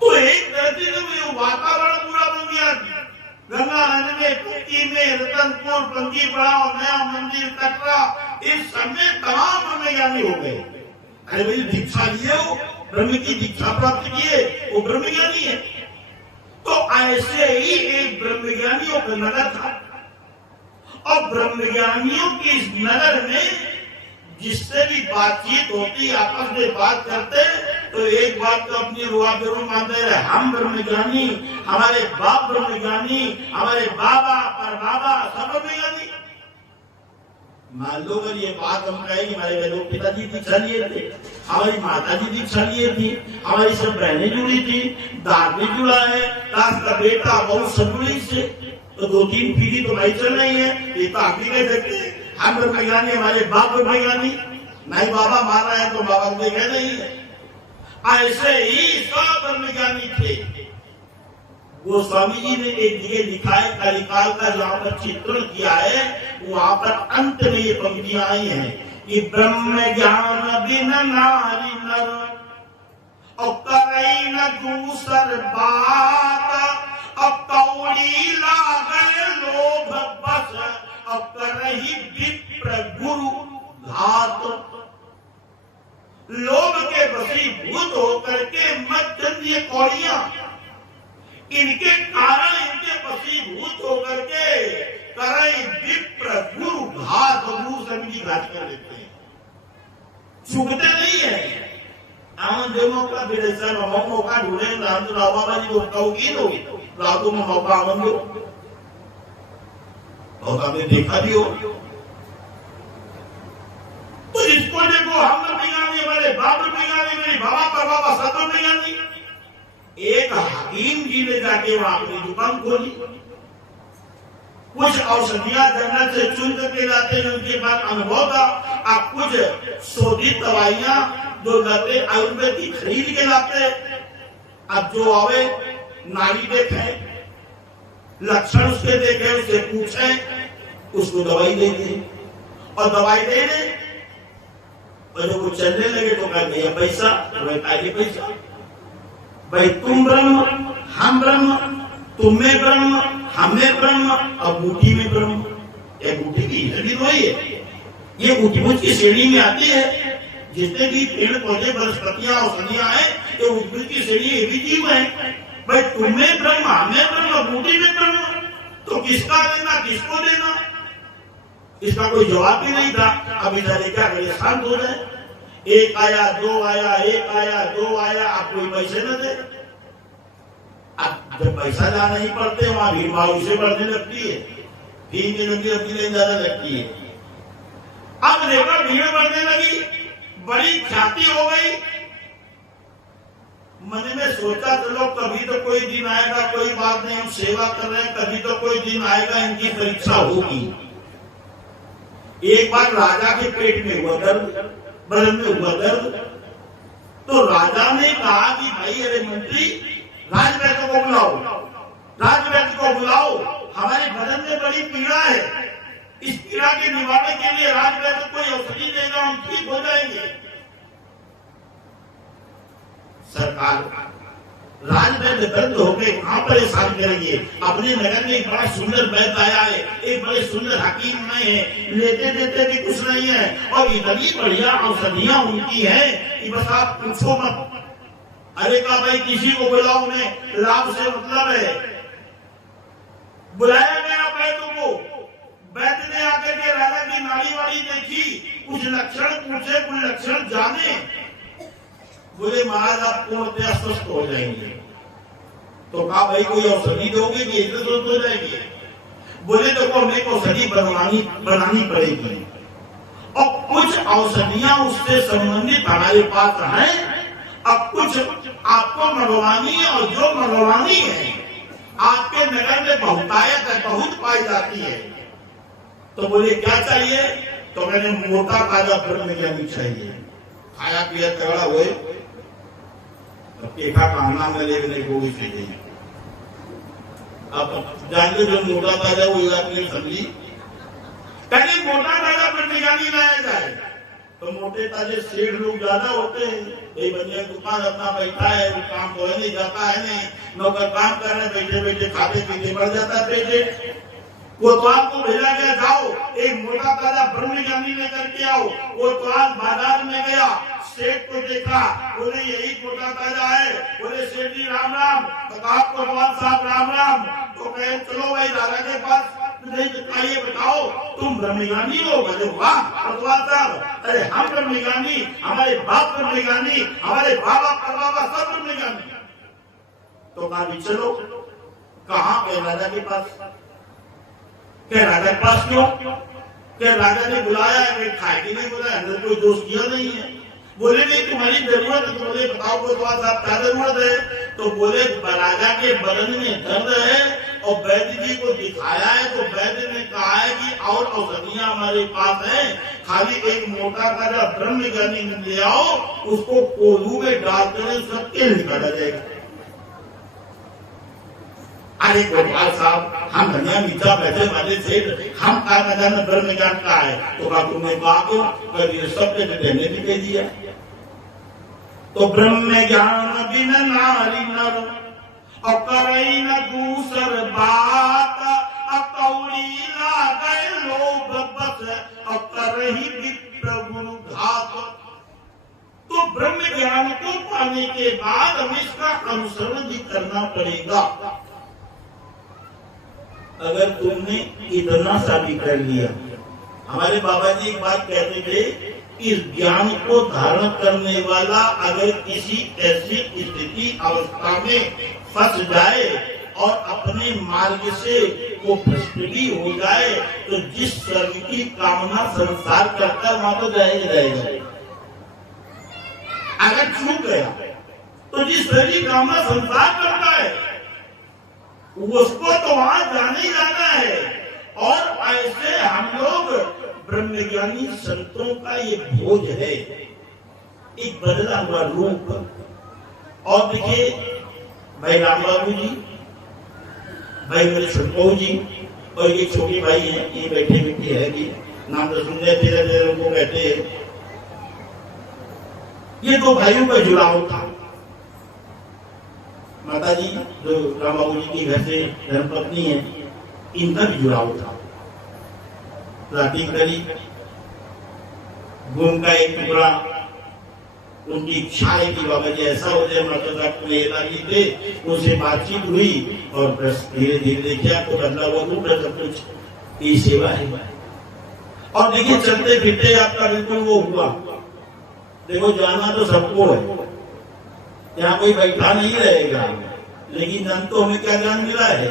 तो एक धरती में वातावरण पूरा बन गया। गंगानंद में, कुंती में, रतनपुर, पंजी पड़ाव, नया मंदिर, कटरा, इस सब में तमाम ब्रह्मज्ञानी हो गए। अरे भाई दीक्षा लिए हो, ब्रह्म की दीक्षा प्राप्त किए, वो ब्रह्मज्ञानी है। तो ऐसे ही एक ब्रह्मज्ञानियों का नगर था, और ब्रह्मज्ञानियों की इस नगर में जिससे भी बातचीत होती, आपस में बात करते, तो एक बात तो अपनी रुआ जरूर मानते रहे, हम ब्रह्मज्ञानी, हमारे बाप ब्रह्मज्ञानी, हमारे बाबा पर बाबा सब ब्रह्मज्ञानी। मान लो अगर ये बात हम कहें, हमारे लोग पिताजी दीक्षा लिए थे, हमारी माता जी दीक्षा लिए थी, हमारी सब बहनें जुड़ी थी, दादी जुड़ा है, दास का बेटा बहुत सजुड़ी से, तो 2-3 पीढ़ी तो भाई चल रही है। ये तो आप भी कह सकते हैं हम ब्रह्मज्ञानी, हमारे बाप ब्रह्मज्ञानी, नहीं बाबा मार रहे हैं तो बाबा को कह नहीं है। ऐसे ही सब ब्रह्मज्ञानी थे। गोस्वामी जी ने एक जगह लिखा है, कलिकाल का जहां पर चित्रण किया है, वहां पर अंत में ये पंक्तियां आई हैं कि ब्रह्म ज्ञान बिन नारी नर और करई न दूसर बात, अब कौड़ी लागे लोभ बस, अब करही विप्र गुरु घात। लोभ के वशीभूत होकर के मत ये कौड़ियां, इनके कारण इनके वशीभूत होकर के करई विप्र गुरु घात, गुरु सभी घात कर देते हैं, चुगते नहीं है। आमन जो मौका बिरसा मौका ढूंढे राम तो राव बाबा जी को कहोगी तो रातों में मौका आमन दो, और आपने देखा भी हो। तो इसको देखो, हम ब्रह्मज्ञानी, हमारे बाप ब्रह्मज्ञानी, मेरी बाबा पर बाबा सब ब्रह्मज्ञानी। एक हकीम जी ने जाके वहां अपनी दुकान खोली, कुछ औषधियां जंगल से चुन करके लाते हैं, उनके बाद अनुभव था। आप कुछ शोधित दवाइयां जो लाते आयुर्वेदिक खरीद के लाते। अब जो आवे नारी देखे, लक्षण उसके देखे, उससे पूछे, उसको दवाई दे दे, और दवाई दे दे, और जब वो चलने लगे तो कहा भैया पैसा, आगे पैसा। भाई तुम ब्रह्म, हम ब्रह्म, तुम में ब्रह्म, हम में ब्रह्म, और बूटी में ब्रह्म। ये बूटी की श्रेणी तो है, ये बूटी बुझ की श्रेणी में आती है। जितने भी पेड़ पौधे वनस्पतियां औषधियां हैं, ये उद्भिद की श्रेणी ये भी जीव है। भाई तुम में ब्रह्म, हम में ब्रह्म, बूटी में ब्रह्म, तो किसका देना, किसको देना? इसका कोई जवाब भी नहीं था। अब इधर क्या करिए, शांत हो जाए। एक आया, 2 आया, 1 आया, 2 आया, आप कोई पैसे न दे। अब जब पैसा जाना नहीं पड़ते, वहां भीड़ भाव उसे बढ़ने लगती है, फी की लंबी ज्यादा लगती है। अब देखो भीड़ बढ़ने लगी, बड़ी ख्याति हो गई। मन में सोचा चलो कभी तो कोई दिन आएगा, कोई बात नहीं, हम सेवा कर रहे हैं, कभी तो कोई दिन आएगा इनकी परीक्षा होगी। एक बार राजा के पेट में हुआ दर्द, बदन में हुआ दर्द, तो राजा ने कहा कि भाई अरे मंत्री, राजवैद्य को बुलाओ, राजवैद्य को बुलाओ, हमारे बदन में बड़ी पीड़ा है, इस पीड़ा के निवारण के लिए राजवैद्य कोई औषधि देगा, हम ठीक हो जाएंगे। सरकार राजवैद्य दर्द होकर कहां परेशान करेंगे। अपने नगर में एक बड़ा सुंदर वैद्य आया है, एक बड़े सुंदर हकीम में है, लेते देते भी कुछ नहीं है और इतनी बढ़िया औषधियां उनकी है कि बस आप पूछो मत। अरे कहा भाई किसी को बुलाओ, उन्हें लाभ से मतलब है। बुलाया गया वैद्य को, वैद्य ने आकर के राजा की नाड़ी वाड़ी देखी, कुछ लक्षण पूछे, कुछ लक्षण जाने। बोले महाराज आप पूर्णतया स्वस्थ हो जाएंगे। तो कहा भाई कोई औषधि दोगे कि इतने स्वस्थ हो जाएंगे? बोले तो हमें औषधि बनानी पड़ेगी और कुछ औषधियां उससे संबंधित हमारे पास हैं। अब कुछ आपको मंगवानी है और जो मंगवानी है आपके नगर में बहुतायत है, बहुत पाई जाती है। तो बोले क्या चाहिए? तो मैंने मोटा ताजा ब्रह्म ज्ञानी चाहिए, खाया पिया तगड़ा हुए, पेठा कहना में लेने को भी चाहिए। अब जानते जो मोटा ताजा वो आपने समझी, कहीं मोटा ताजा ब्रह्म ज्ञानी लाया जाए तो मोटे ताजे सेठ लोग ज्यादा होते हैं। ये बनिया दुकान अपना बैठा है, वो काम तो नहीं जाता है, नहीं नौकर काम कर रहे, बैठे बैठे खाते पीते बढ़ जाता है पेट। वो तो आपको भेजा गया जाओ एक मोटा ताजा ब्रह्म ज्ञानी लेकर के आओ। वो तो आज बाजार में गया, सेठ को देखा, बोले यही मोटा ताजा है। बोले सेठ जी राम राम। तो कहा भगवान साहब राम राम। तो कहे चलो भाई राजा के पास, नहीं बताइए बताओ तुम ब्रह्मज्ञानी हो? बोले वाह भगवान साहब, अरे हम ब्रह्मज्ञानी, हमारे बाप ब्रह्मज्ञानी, हमारे बाबा परबाबा सब ब्रह्मज्ञानी। तो कहा भी चलो। कहाँ गए? राजा के पास। क्या राजा के पास क्यों? क्या राजा ने बुलाया है? खाए की नहीं बुलाया, अंदर कोई दोष किया नहीं है। बोले नहीं तुम्हारी जरूरत है। तो बोले बताओ भगवान साहब क्या जरूरत है? तो बोले राजा के बदन में दर्द है और वैद्य जी को दिखाया है, तो वैद्य ने कहा है कि और औषधियां हमारे पास है, खाली एक मोटा ताजा ब्रह्म ज्ञानी ले आओ, उसको कोल्हू में डालकर उसका तेल निकाला जाएगा। अरे गोपाल साहब हम धनिया मीठा बैठे वाले थे, हम का न ब्रह्म ज्ञान का है। तो कहा तुमने कहा सब देने भी दे दिया। तो ब्रह्म ज्ञान बिन नारी नर और करई न दूसर बात, अकौड़ी लागे लोभ बस और करही विप्र गुरु घात। तो ब्रह्म ज्ञान को पाने के बाद हमें इसका अनुसरण भी करना पड़ेगा। अगर तुमने इतना सा भी कर लिया, हमारे बाबा जी एक बात कहते थे, इस ज्ञान को धारण करने वाला अगर किसी ऐसी स्थिति अवस्था में फंस जाए और अपने मार्ग से वो भ्रष्ट भी हो जाए, तो जिस स्वर्ग की कामना संसार करता है वहां तो जाएगा जाएगा। अगर छूट गया तो जिस स्वर्ग की कामना संसार करता है उसको तो वहां जाना ही जाना है। और ऐसे हम लोग ब्रह्मज्ञानी संतों का ये भोज है, एक बदला हुआ रूप। और देखिए भाई राम बाबू जी, भाई मेरे छोटो जी और ये छोटी भाई है, ये बैठे बैठे है कि नाम तो सुनने धीरे धीरे उनको कहते हैं। ये दो भाइयों का जुड़ाव था। माता जी जो राम बाबू जी की घर से धर्मपत्नी है, इनका भी जुड़ाव था। राती करी गुण का एक टुकड़ा, उनकी इच्छा है कि बाबा जी ऐसा हो जाए, माता थे उनसे बातचीत हुई और बस धीरे धीरे देखिए आपको बदला हुआ रूप सब कुछ ये सेवा है। और देखिए चलते फिरते आपका बिल्कुल वो हुआ। देखो जाना तो सबको है, यहाँ कोई बैठा नहीं रहेगा, लेकिन जन तो हमें क्या ज्ञान मिला है?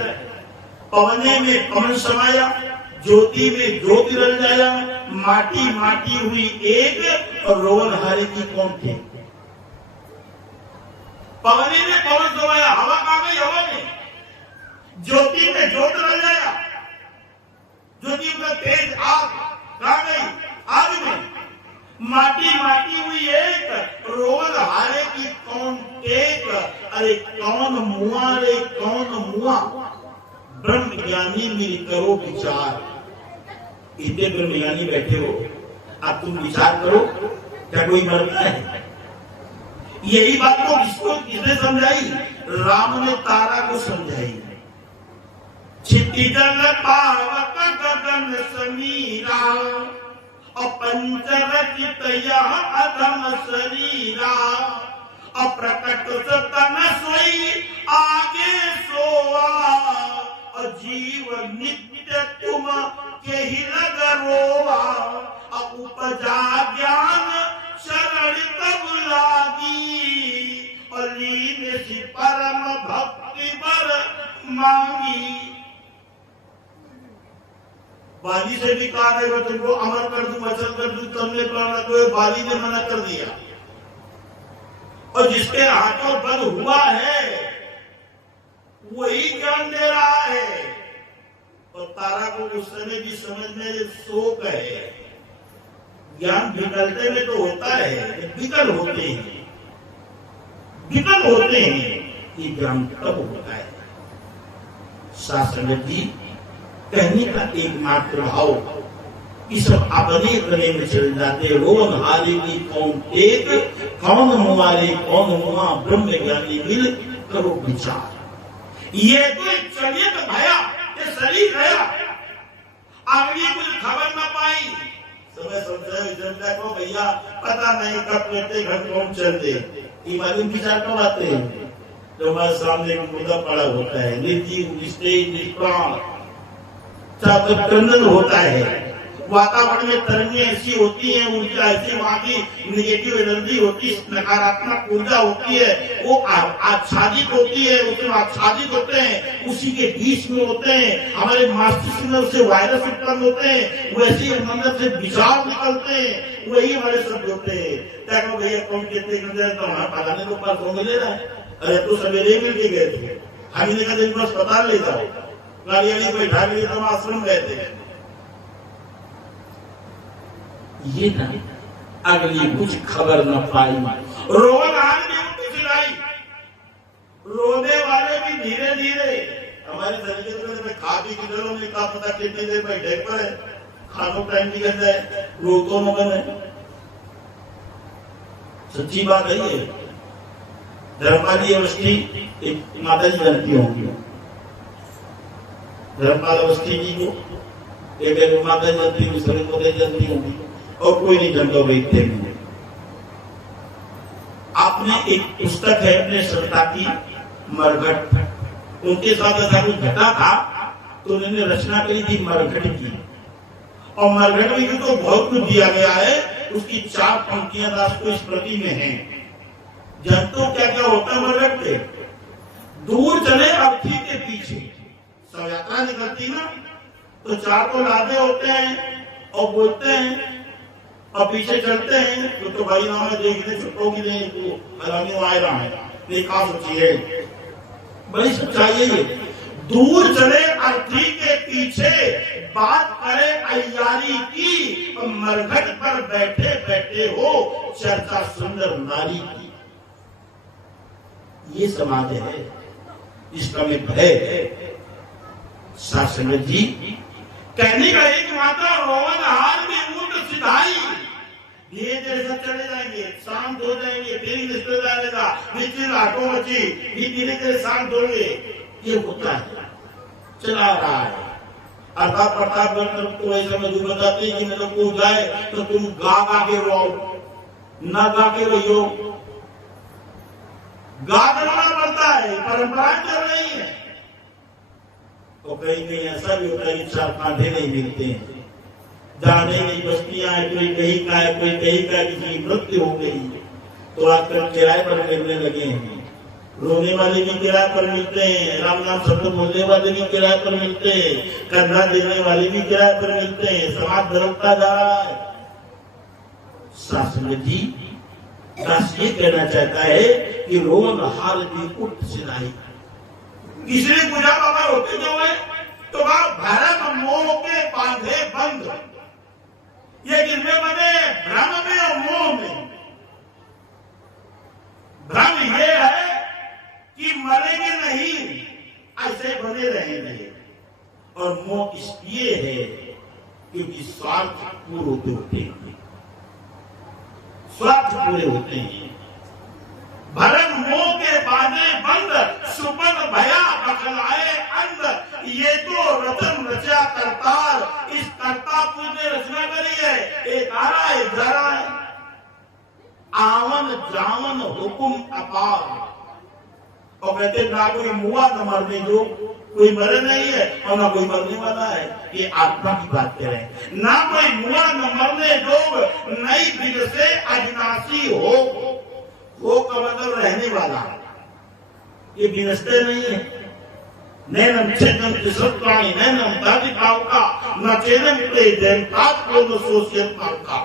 पवने में पवन समाया, ज्योति में ज्योति रल जाया, माटी माटी हुई एक और रोवन हारे की कौन थे? पवने में पवन समाया, हवा कहाँ गई? हवा में। ज्योति में ज्योति रल जाया, ज्योति में तेज आग कहाँ गई? आग में। माटी माटी हुई एक, रोवन हारे की कौन एक? अरे कौन मुआ रे कौन मुआ? ब्रह्म ज्ञानी मिल करो विचार। इतने ब्रह्म ज्ञानी बैठे हो, अब तुम विचार करो, क्या कोई मरता है? यही बात को किसने समझाई? राम ने तारा को समझाई। क्षितिजल पावक गगन समीरा, अपंचरचित यह अधम शरीरा, अप्रकट तन सोई आगे सोआ, अजीव नित्य तुम के ही लग रोआ, उपजा ज्ञान शरण तब लागी, अलीन सी परम भक्ति बर मांगी। बाली से भी कहा गया तुमको अमर कर दूं, अचल कर दूं, तुमने प्राण को बाली ने मना कर दिया। और जिसके हाथों बल हुआ है वही ज्ञान दे रहा है। और तारा को उस समय भी समझ में शोक है। ज्ञान विकलते में तो होता है, विकल होते हैं, विकल होते हैं। ये ज्ञान कब होता है? शास्त्र जी कहने का एकमात्र भाव कि सब अपने गले में चल जाते। रोन हारे की कौन एक, कौन हमारे कौन हुआ, ब्रह्म ज्ञानी मिल करो विचार। ये तो चलिए तो भया, ये शरीर गया, आगे कुछ खबर ना पाई। समय समझा को भैया पता नहीं कब कहते घर कौन चल दे। ये मालूम विचार कब आते हैं? जो हमारे सामने मुद्दा पड़ा होता है, निर्जीव निष्ठेय निष्प्राण क्रंदन होता है। वातावरण में तरंगें ऐसी होती हैं, ऊर्जा ऐसी, वहां की निगेटिव एनर्जी होती है, नकारात्मक ऊर्जा होती है, वो आच्छादित होती है, उसमें आच्छादित होते हैं, उसी के बीच में होते हैं। हमारे मस्तिष्क से वायरस उत्पन्न होते हैं, वैसे अंदर से विचार निकलते हैं, वही हमारे शब्द होते हैं। क्या कहो भैया कौन कहते तो हमारा पता नहीं लोग पास होंगे ले रहा है। अरे तो सवेरे मिल के गए थे, हमने कहा दिन अस्पताल ले जाओ, गाड़ी वाली बैठा के तो आश्रम गए थे। ये ना अगली कुछ खबर न पाई, रोन आन भी उठ चिल्लाई, रोने वाले भी धीरे धीरे। हमारे शरीर में खा पी के लोग ने कहा पता कितनी देर बैठे पर खानों टाइम निकल जाए, रोतो न बने। सच्ची बात है ये। धर्मपाल अवस्थी एक माता जी जानती होंगी, धर्मपाल अवस्थी जी को एक माता जानती हूँ, सभी मोदे जानती होंगी, और कोई नहीं जानता वैद्य में। आपने एक पुस्तक है अपने संस्था की मरघट, उनके साथ ऐसा कुछ घटा था तो उन्होंने रचना करी थी मरघट की। और मरघट में तो बहुत कुछ दिया गया है, उसकी 4 पंक्तियां दास को स्मृति में है। जानते हो क्या क्या होता है मरघट पे? दूर चले अर्थी के पीछे सब यात्रा निकलती ना, तो 4 तो लादे होते हैं और बोलते हैं, और पीछे चलते हैं तो भाई नाम है देखने छुट्टों की नहीं तो हरानी आए रहा है, देखा सोचिए बड़ी सच्चाई है। दूर चले अर्थी के पीछे बात करे अय्यारी की, और मरघट पर बैठे बैठे हो चर्चा सुंदर नारी की। ये समाज है जिसका में भय है। शास्त्र जी कहने का एक माता रोवन हार में ऊंट सिधाई, धीरे धीरे सब चले जाएंगे, शांत हो जाएंगे, फिर निश्चित जाएगा, निश्चित आटो मची, धीरे धीरे शांत होंगे। ये होता है, चला रहा है। अर्थात प्रताप तो ऐसा मजबूर बताते हैं कि मतलब को जाए तो तुम गा गा के रो, ना गा के रहियो। गा करना पड़ता है, परंपराएं चल रही है। तो कहीं कहीं ऐसा भी होता है कि 4 कांधे नहीं मिलते हैं, जाने की बस्तियां हैं, कोई कहीं का है, कोई कहीं का, किसी की मृत्यु हो गई तो आजकल किराए पर मिलने लगे हैं। रोने वाले भी किराए पर मिलते हैं, राम नाम शब्द बोलने वाले भी किराए पर मिलते हैं, कंधा देने वाले भी किराए पर मिलते हैं। समाज बदलता जा रहा है। शास्त्र जी दास ये कहना चाहता है कि रोन हाल की उठ सिलाई। किसी ने पूछा बाबा होते जो है तो भारत मोह के बांधे बंद, ये किसमें बने? भ्रम में और मोह में। भ्रम ये है कि मरेंगे नहीं, ऐसे बने रहेंगे, और मोह इसलिए है क्योंकि स्वार्थ पूरे होते हैं, स्वार्थ पूरे होते हैं। भरम मोह के बांधे बंद, सुपन भया बखलाए अंध। ये तो रचन रचा करतार, इस करतापुर ने रचना करी है। एक आ रहा है, जा रहा है। आवन जावन हुकुम अपार। और कहते ना कोई मुआ न मरने जो, कोई मरे नहीं है और ना कोई मरने वाला है। ये आत्मा की बात करें। ना कोई मुआ न मरने जोग, नई बिन से अविनाशी हो। वो का मतलब रहने वाला, ये विनष्टे नहीं है। नैनम छेदम त्रिसत्राणि नैनम दादी का न चेदम प्ले देवतात को न सोचियत का।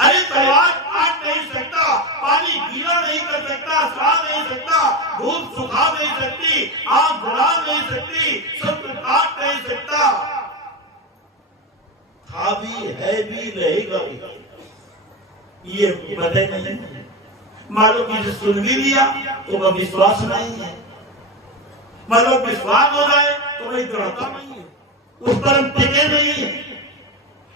अरे तलवार काट नहीं सकता, पानी गीला नहीं कर सकता, सुखा नहीं सकता, धूप सुखा नहीं सकती, आग जला नहीं सकती, शत्रु काट नहीं सकता। था भी है भी रहेगा भी, ये पता नहीं। मानो किसी सुन भी लिया तो वह विश्वास नहीं है, मानो विश्वास हो जाए तो वही दृढ़ता नहीं है, उस पर हम टिके नहीं है।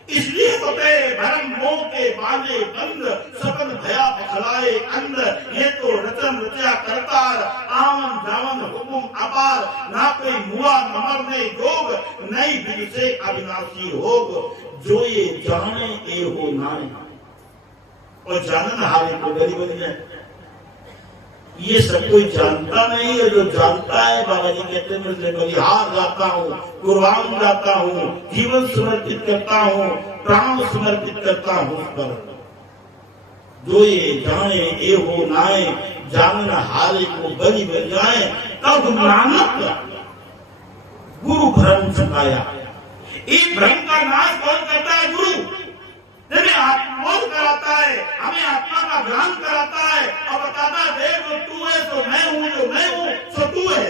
इसलिए होते भरम मोह के बांधे बंद, सपन भया बखलाए अंध। ये तो रचन रचा करतार, आवन जावन हुकुम अपार। ना कोई मुआ न मरने जोग, नई बिन से अविनाशी होग। जो ये जाने ए हो नाने, और जानन हारे को गरीब है। ये सब कोई जानता नहीं है। जो जानता है, बाबा जी कहते हैं, मैं बलिहार जाता हूँ, कुर्बान जाता हूँ, जीवन समर्पित करता हूँ, प्राण समर्पित करता हूँ उस पर। जो ये जाने ए हो नाए, जानन हारे को बलि बन जाए। तब नानक गुरु भ्रम चुकाया। इस भ्रम का नाश कौन करता है? गुरु। हमें आत्मबोध कराता है, हमें आत्मा का ज्ञान कराता है और बताता है, देख जो तू है तो मैं हूं, जो मैं हूं सो तू है।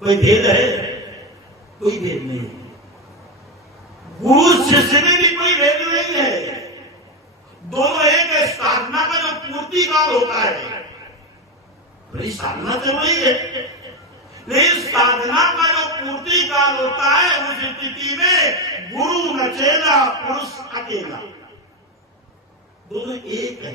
कोई भेद है? कोई भेद नहीं। गुरु शिष्य में भी कोई भेद नहीं है। दोनों एक है। साधना का जो पूर्ति काल होता है, बड़ी साधना चल रही है, लेकिन साधना का जो पूर्ति काल होता है, उस स्थिति में गुरु न चेला, पुरुष अकेला, दोनों एक है।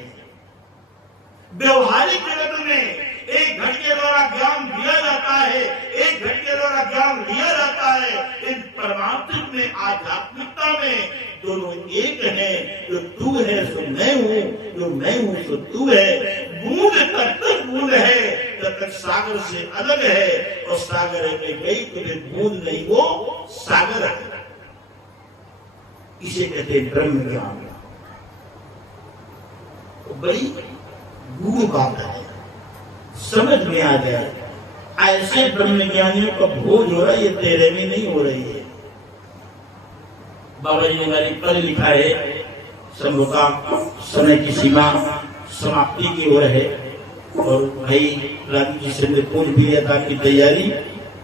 व्यवहारिक जगत में एक घट के द्वारा ज्ञान दिया जाता है, एक घट के द्वारा ज्ञान लिया जाता है। इन परमात्मिक में, आध्यात्मिकता में दोनों एक है। जो तू है सो मैं हूँ, जो मैं हूँ सो तू है। बूंद तब तक बूंद है, तब तक सागर से अलग है। और सागर में गई तो फिर बूंद नहीं, वो सागर है। इसे कहते हैं ब्रह्म ज्ञान। तो बड़ी गूढ़ बात है, समझ में आ जाए। ऐसे ब्रह्म ज्ञानियों का भोज हो रहा है, ये तेरे में नहीं हो रही है। बाबा जी ने हमारी पढ़ लिखा है, सब का समय की सीमा समाप्ति की ओर है। और भाई राजू जी से पूछ भी लिया था कि तैयारी,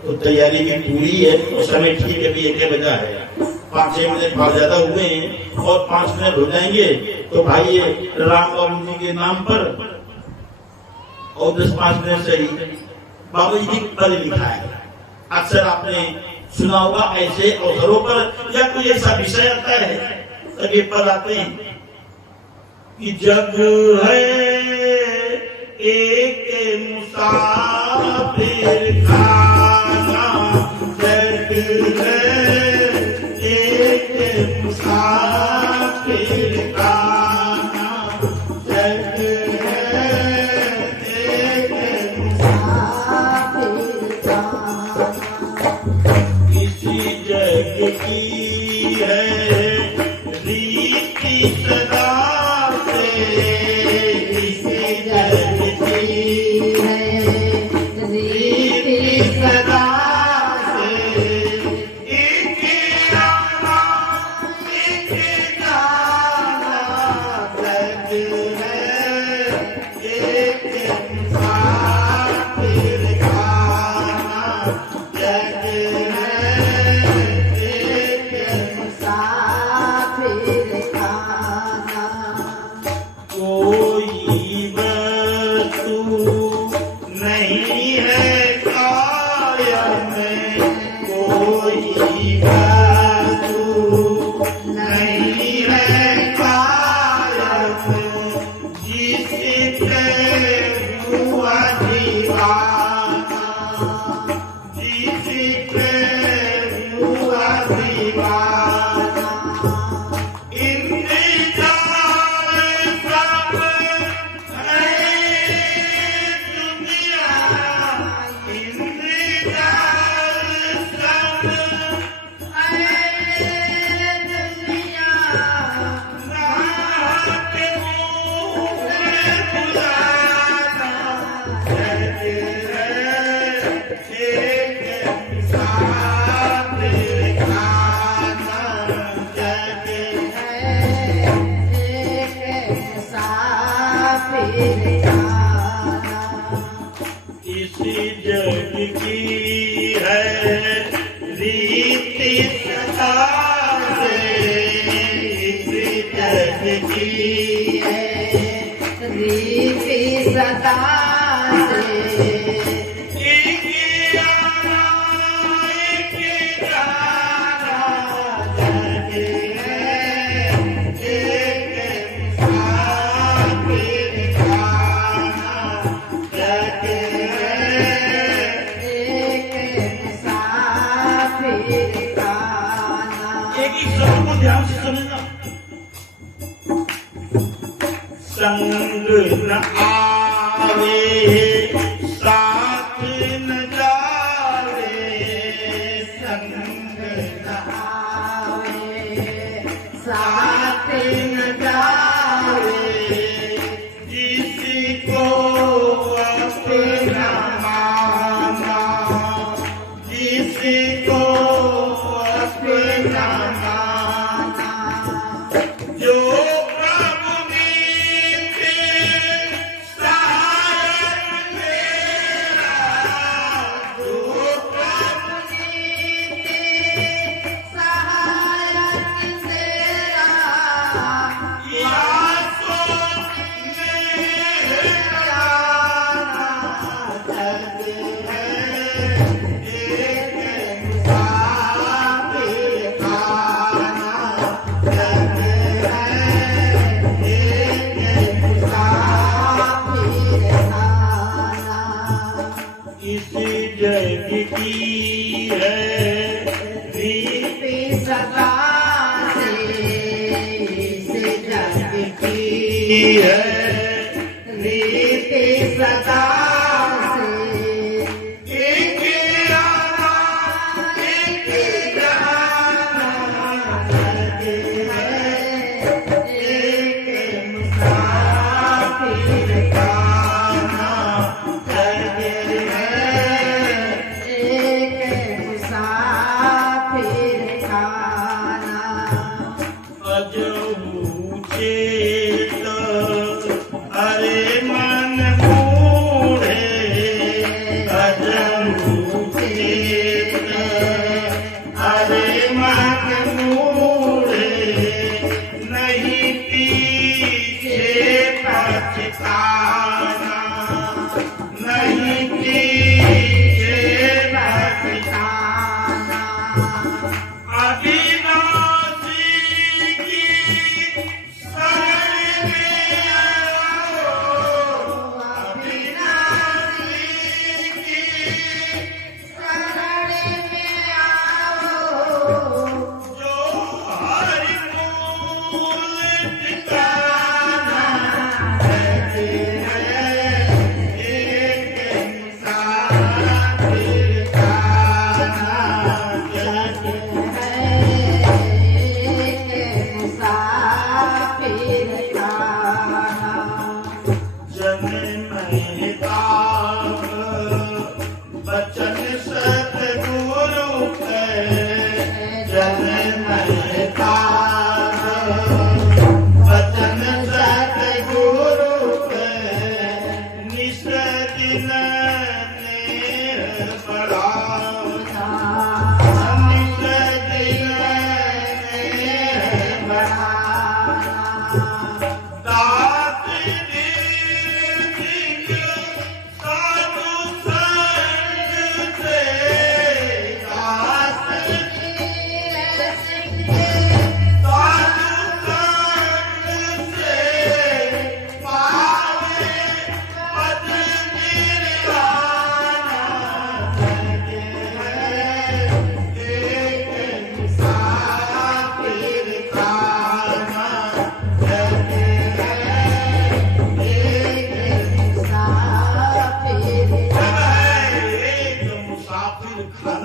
तो तैयारी भी पूरी है। तो समय ठीक है, भी 1 बजा है, 5-6 मिनट बहुत ज्यादा हुए हैं और 5 मिनट हो जाएंगे। तो भाई राम बाबू जी के नाम पर और 10-5 मिनट से ही बाबा जी की पढ़ लिखा है। अक्सर आपने सुना होगा ऐसे अवसरों पर, या कोई ऐसा विषय आता है तब ये पढ़ आते हैं कि जग है एक मुसाफिर खाना, जग है एक मुसाफिर खाना, जग है एक मुसाफिर खाना। इसी जग की है रीति सदा से, इसी जग की है रीति सदा से। एक आना एक जाना, जग है एक मुसाफिर खाना, जग है एक दीवाना इंतजार सब है दुनिया इंतजार सब है दुनिया रात मुँह बुलाना कहते इसी जग की है रीति सदा से इसी जग की है रीति सदा से एक आना एक जाना जग है एक मुसाफिर खाना जग एक ही शब्द को ध्यान से समझना संग न आवे साथ न जावे संग न आवे साथ न जावे जिसको अपना माना जिसको अपना माना जो प्रभु नीति सहायक मेरा जो प्रभु नीति सहायक मेरा या सो मेरा जग है एक मुसाफिर खाना जग है एक मुसाफिर खाना इसी जग की है रीति सदा से इस जग की है रीति सदा से एक आना एक जाना जग है एक मुसाफिर खाना जग है एक मुसाफिर खाना अजहू चेत अरे मन मूढ़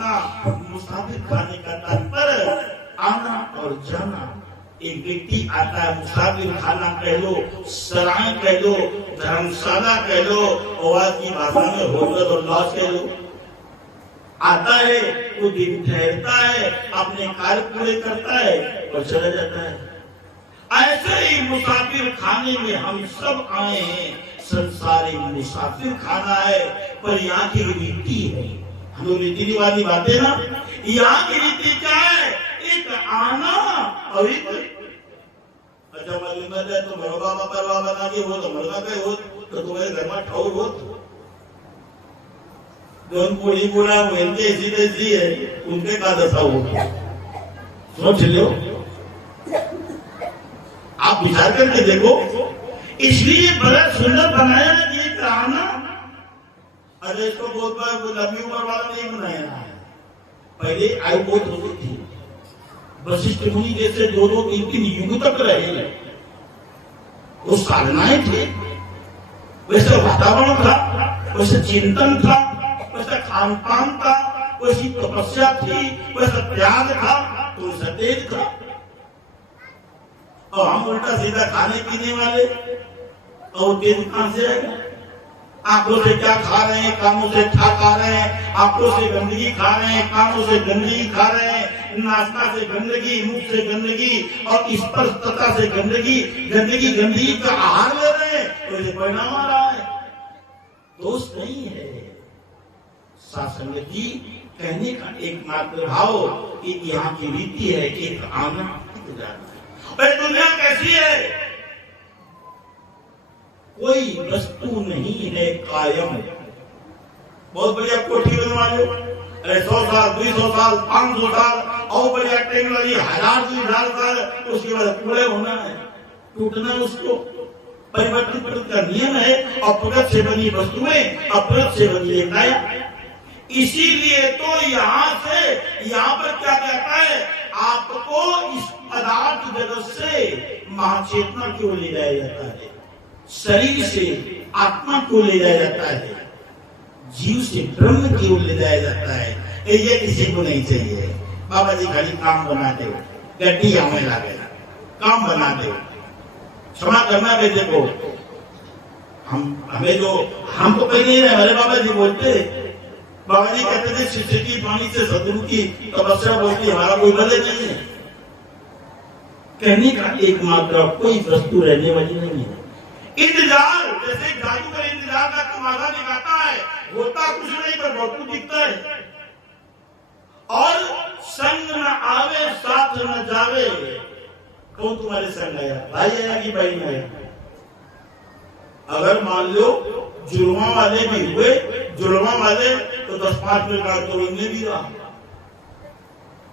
खाना, मुसाफिर खाने का तात्पर्य आना और जाना। एक व्यक्ति आता है, मुसाफिर खाना कह लो, सराय कह लो, धर्मशाला कह लो, और आज की भाषा में होटल और लॉज कह लो। आता है, कुछ दिन ठहरता है, अपने कार्य पूरे करता है और चला जाता है। ऐसे ही मुसाफिर खाने में हम सब आए हैं। संसार एक मुसाफिर खाना है, पर यहाँ की रीति है, हम लोग रीति रिवाज निभाते ना। यहाँ की रीति क्या है? एक आना और एक अच्छा मालूम है तो मरवा परवा बना के हो तो मरवा गए हो तो तुम्हारे घर में ठौर हो दोन पोड़ी बोला उनके ऐसी तैसी है, उनके का दशा होगा। सोच लो, आप विचार करके देखो। इसलिए बड़ा सुंदर बनाया ना ये आना। अरे इसको बहुत बार लंबी उम्र वाला नहीं बनाया है। पहले आयु बहुत होती थी, वशिष्ठ मुनि जैसे 2-2, 3-3 युग तक रहे, वो साधनाएं थी, वैसे वातावरण था, वैसे चिंतन था, वैसा खान पान था, वैसी तपस्या थी, वैसा त्याग था, तो वैसा तेज था। और हम उल्टा सीधा खाने पीने वाले, और तेज कहां से आएगा? आंखों से क्या खा रहे हैं, कानों से क्या खा रहे हैं, आंखों से गंदगी खा रहे हैं, कानों से गंदगी खा रहे हैं, नाश्ता से गंदगी, मुंह से गंदगी और स्पर्शता से गंदगी का आहार ले रहे हैं, तो ये परिणाम आ रहा है। दोष नहीं है। सासंगति कहने का एकमात्र भाव कि यहाँ की रीति है कि एक आना जाना है। दुनिया कैसी है? कोई वस्तु नहीं है कायम। बहुत बढ़िया कोठी बनवा लो, 100 साल, 200 साल, 500 साल, और बढ़िया टेक्नोलॉजी 1000 साल, उसके बाद पूरे होना है, टूटना उसको। परिवर्तन का नियम है। अप्रगत से बनी वस्तुएं अप्रगत से बनी काया। इसीलिए तो यहाँ पर क्या कहता है, आपको इस पदार्थ जगत से महाचेतना क्यों ले जाया जाता है, शरीर से आत्मा को ले जाया जाता है, जीव से ब्रह्म की ओर ले जाया जाता है। ये किसी को नहीं चाहिए। बाबा जी खाली काम बना दे, गड्डी हमें लागे, काम बना दे, क्षमा करना बेटे को। हमें जो हमको पहले नहीं रहे, हमारे बाबा जी बोलते, बाबा जी कहते थे शिष्य की वाणी से सदगुरु की तपस्या बोलती, हमारा कोई बदले नहीं है। कहने का एकमात्र कोई वस्तु रहने वाली नहीं है। इंतजार, जैसे जादूगर इंतजार का तमाशा दिखाता है, होता कुछ नहीं पर बहुत कुछ दिखता है। और संग न आवे साथ न जावे। कौन तुम्हारे संग आया, भाई आया कि बहन आया? अगर मान लो जुर्मा वाले भी हुए, जुर्मा वाले तो 10-5 मिनट का तो उनमें भी रहा।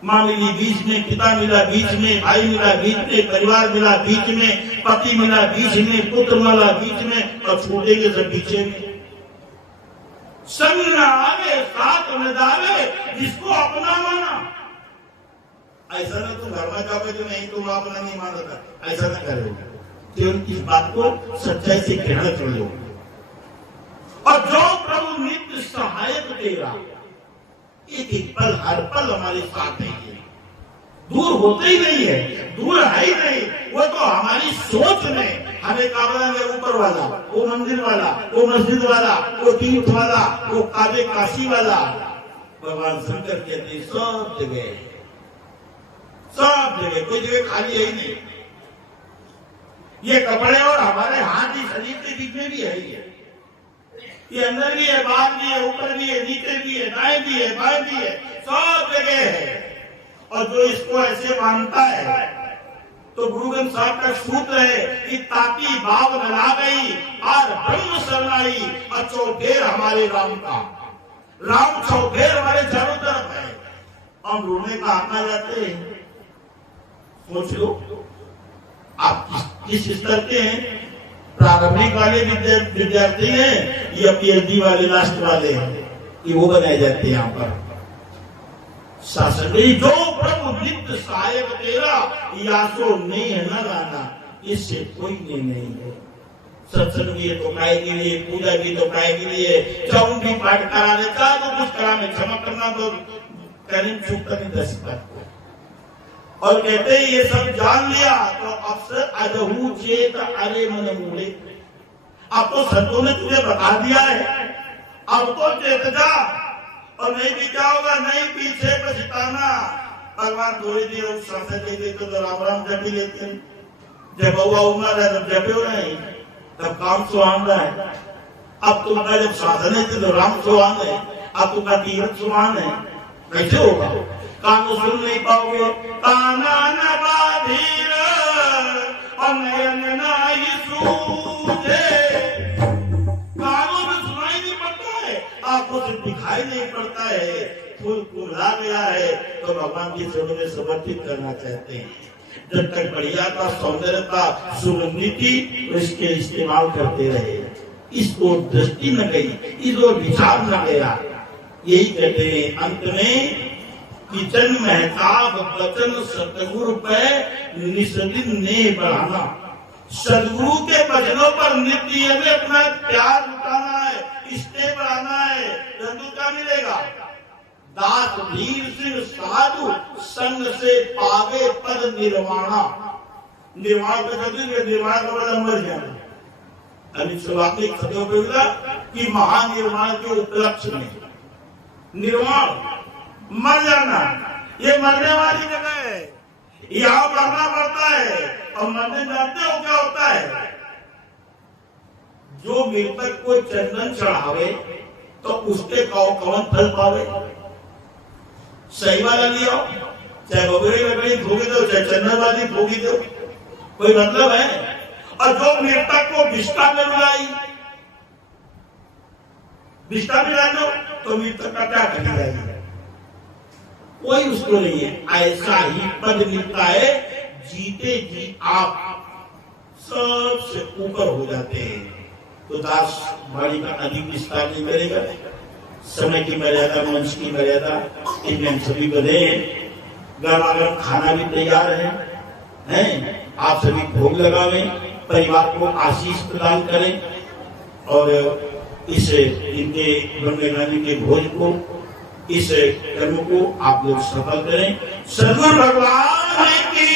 माँ मिली बीच में, पिता मिला बीच में, भाई मिला बीच में, परिवार मिला बीच में, पति मिला बीच में, पुत्र मिला बीच में, और छूटेंगे सब पीछे में। संग न आवे साथ न जावे, जिसको अपना माना। ऐसा ना तुम घर में जाओगे तो नहीं, तुम अपना नहीं मानता, ऐसा ना करो। तो इस बात को सच्चाई से कहना कर लो। और जो प्रभु नित्य सहायक तेरा, एक एक पल हर पल हमारे साथ है, दूर होते ही नहीं है, दूर है ही नहीं। वो तो हमारी सोच में हमें काबा में ऊपर वाला, वो मंदिर वाला, वो मस्जिद वाला, वो तीर्थ वाला, वो काबे काशी वाला। भगवान शंकर कहते सब जगह कोई जगह खाली है ही नहीं। ये कपड़े और हमारे हाथ ही शरीर के बीच में भी है ही है। ये अंदर भी है, बाहर भी है, ऊपर भी है, नीचे भी है, दाएं भी है, बाएं भी है, सब जगह है। और जो इसको ऐसे मानता है, तो गुरु ग्रंथ साहब का सूत्र है कि तापी भाव बना गई और ब्रह्म शरणाई, और चौफेर हमारे राम का। राम चौफेर हमारे चारों तरफ है। हम ढूंढने का आत्मा जाते हैं। सोच लो, आप किस स्तर के हैं? प्रारंभिक वाले विद्यार्थी हैं या पीएचडी वाले लास्ट वाले हैं? ये वो बनाए जाते हैं यहाँ पर। शासन जो प्रभु नित्य सहायक तेरा, यासो नहीं है न गाना, इससे कोई नहीं है। सत्संग भी है तो काय के लिए, पूजा भी तो काय के लिए, चौन भी पाठ करा देता तो कुछ करा में क्षमा करना तो करें चुप करें 10 बात को और कहते हैं ये सब जान लिया तो अक्सर अजहू चेत अरे मन मूले, अब तो संतों ने तुझे बता दिया है, अब तो चेत जा और नहीं भी जाओगा, नहीं पीछे पछताना। भगवान थोड़ी देर उस सांसें दे देते तो राम राम जप ही लेते हैं, जब हुआ उम्र है तब जपे हो नहीं, तब काम सुहाना है। अब तुम्हारा जब साधन है तो राम सुहान है, अब तुम्हारा तीर्थ सुहान है, कैसे होगा? कानों सुन नहीं पाओगे, काना न बाधीर और नयन नाई सूझे, कानों में सुनाई नहीं पड़ता है, आंखों से दिखाई नहीं पड़ता है, फूल फूला गया है तो भगवान की चरणों में समर्पित करना चाहते हैं। जब तक बढ़िया का सौंदर्यता सुगंधी थी तो इसके इस्तेमाल करते रहे, इसको दृष्टि न गई, इसको विचार न गया। यही कहते हैं अंत में किचन महताब बचन सतगुरु पे निस्दिन ने बढ़ाना। सदगुरु के वचनों पर नित्य हमें अपना प्यार लुटाना है, इष्टे बढ़ाना है, जंतु क्या मिलेगा? दास वीर सिंह साधु संग से पावे पद निर्वाणा। निर्वाण का कहते निर्वाण का बड़ा मर जाना। अभी शुरुआती खतों पे मिला कि महानिर्वाण के उपलक्ष्य में निर्वाण मर जाना, ये मरने वाली जगह है, यहाँ मरना पड़ता है। और मरने जानते हो क्या होता है? जो मृतक को चंदन चढ़ावे तो उसके कौन फल पावे? सही वाला लिया, चाहे बबरी लकड़ी फूकी दो, चाहे चंदनवादी फूकी दो, कोई मतलब है? और जो मृतक को विष्ठा में मिलाई, विष्ठा मिला दो तो मृतक का क्या करेगा? कोई उसको नहीं है। ऐसा ही पद मिलता है, जीते जी आप सबसे ऊपर हो जाते हैं। तो दास वाणी का अधिक विस्तार नहीं करेगा, समय की मर्यादा, मंच की मर्यादा, इनमें हम सभी बधे हैं। गर्मा गर्म खाना भी तैयार है, आप सभी भोग लगावें, परिवार को आशीष प्रदान करें और इस इनके बनने के भोज को, इस कर्म को आप लोग सफल करें। सद्गुरु भगवान की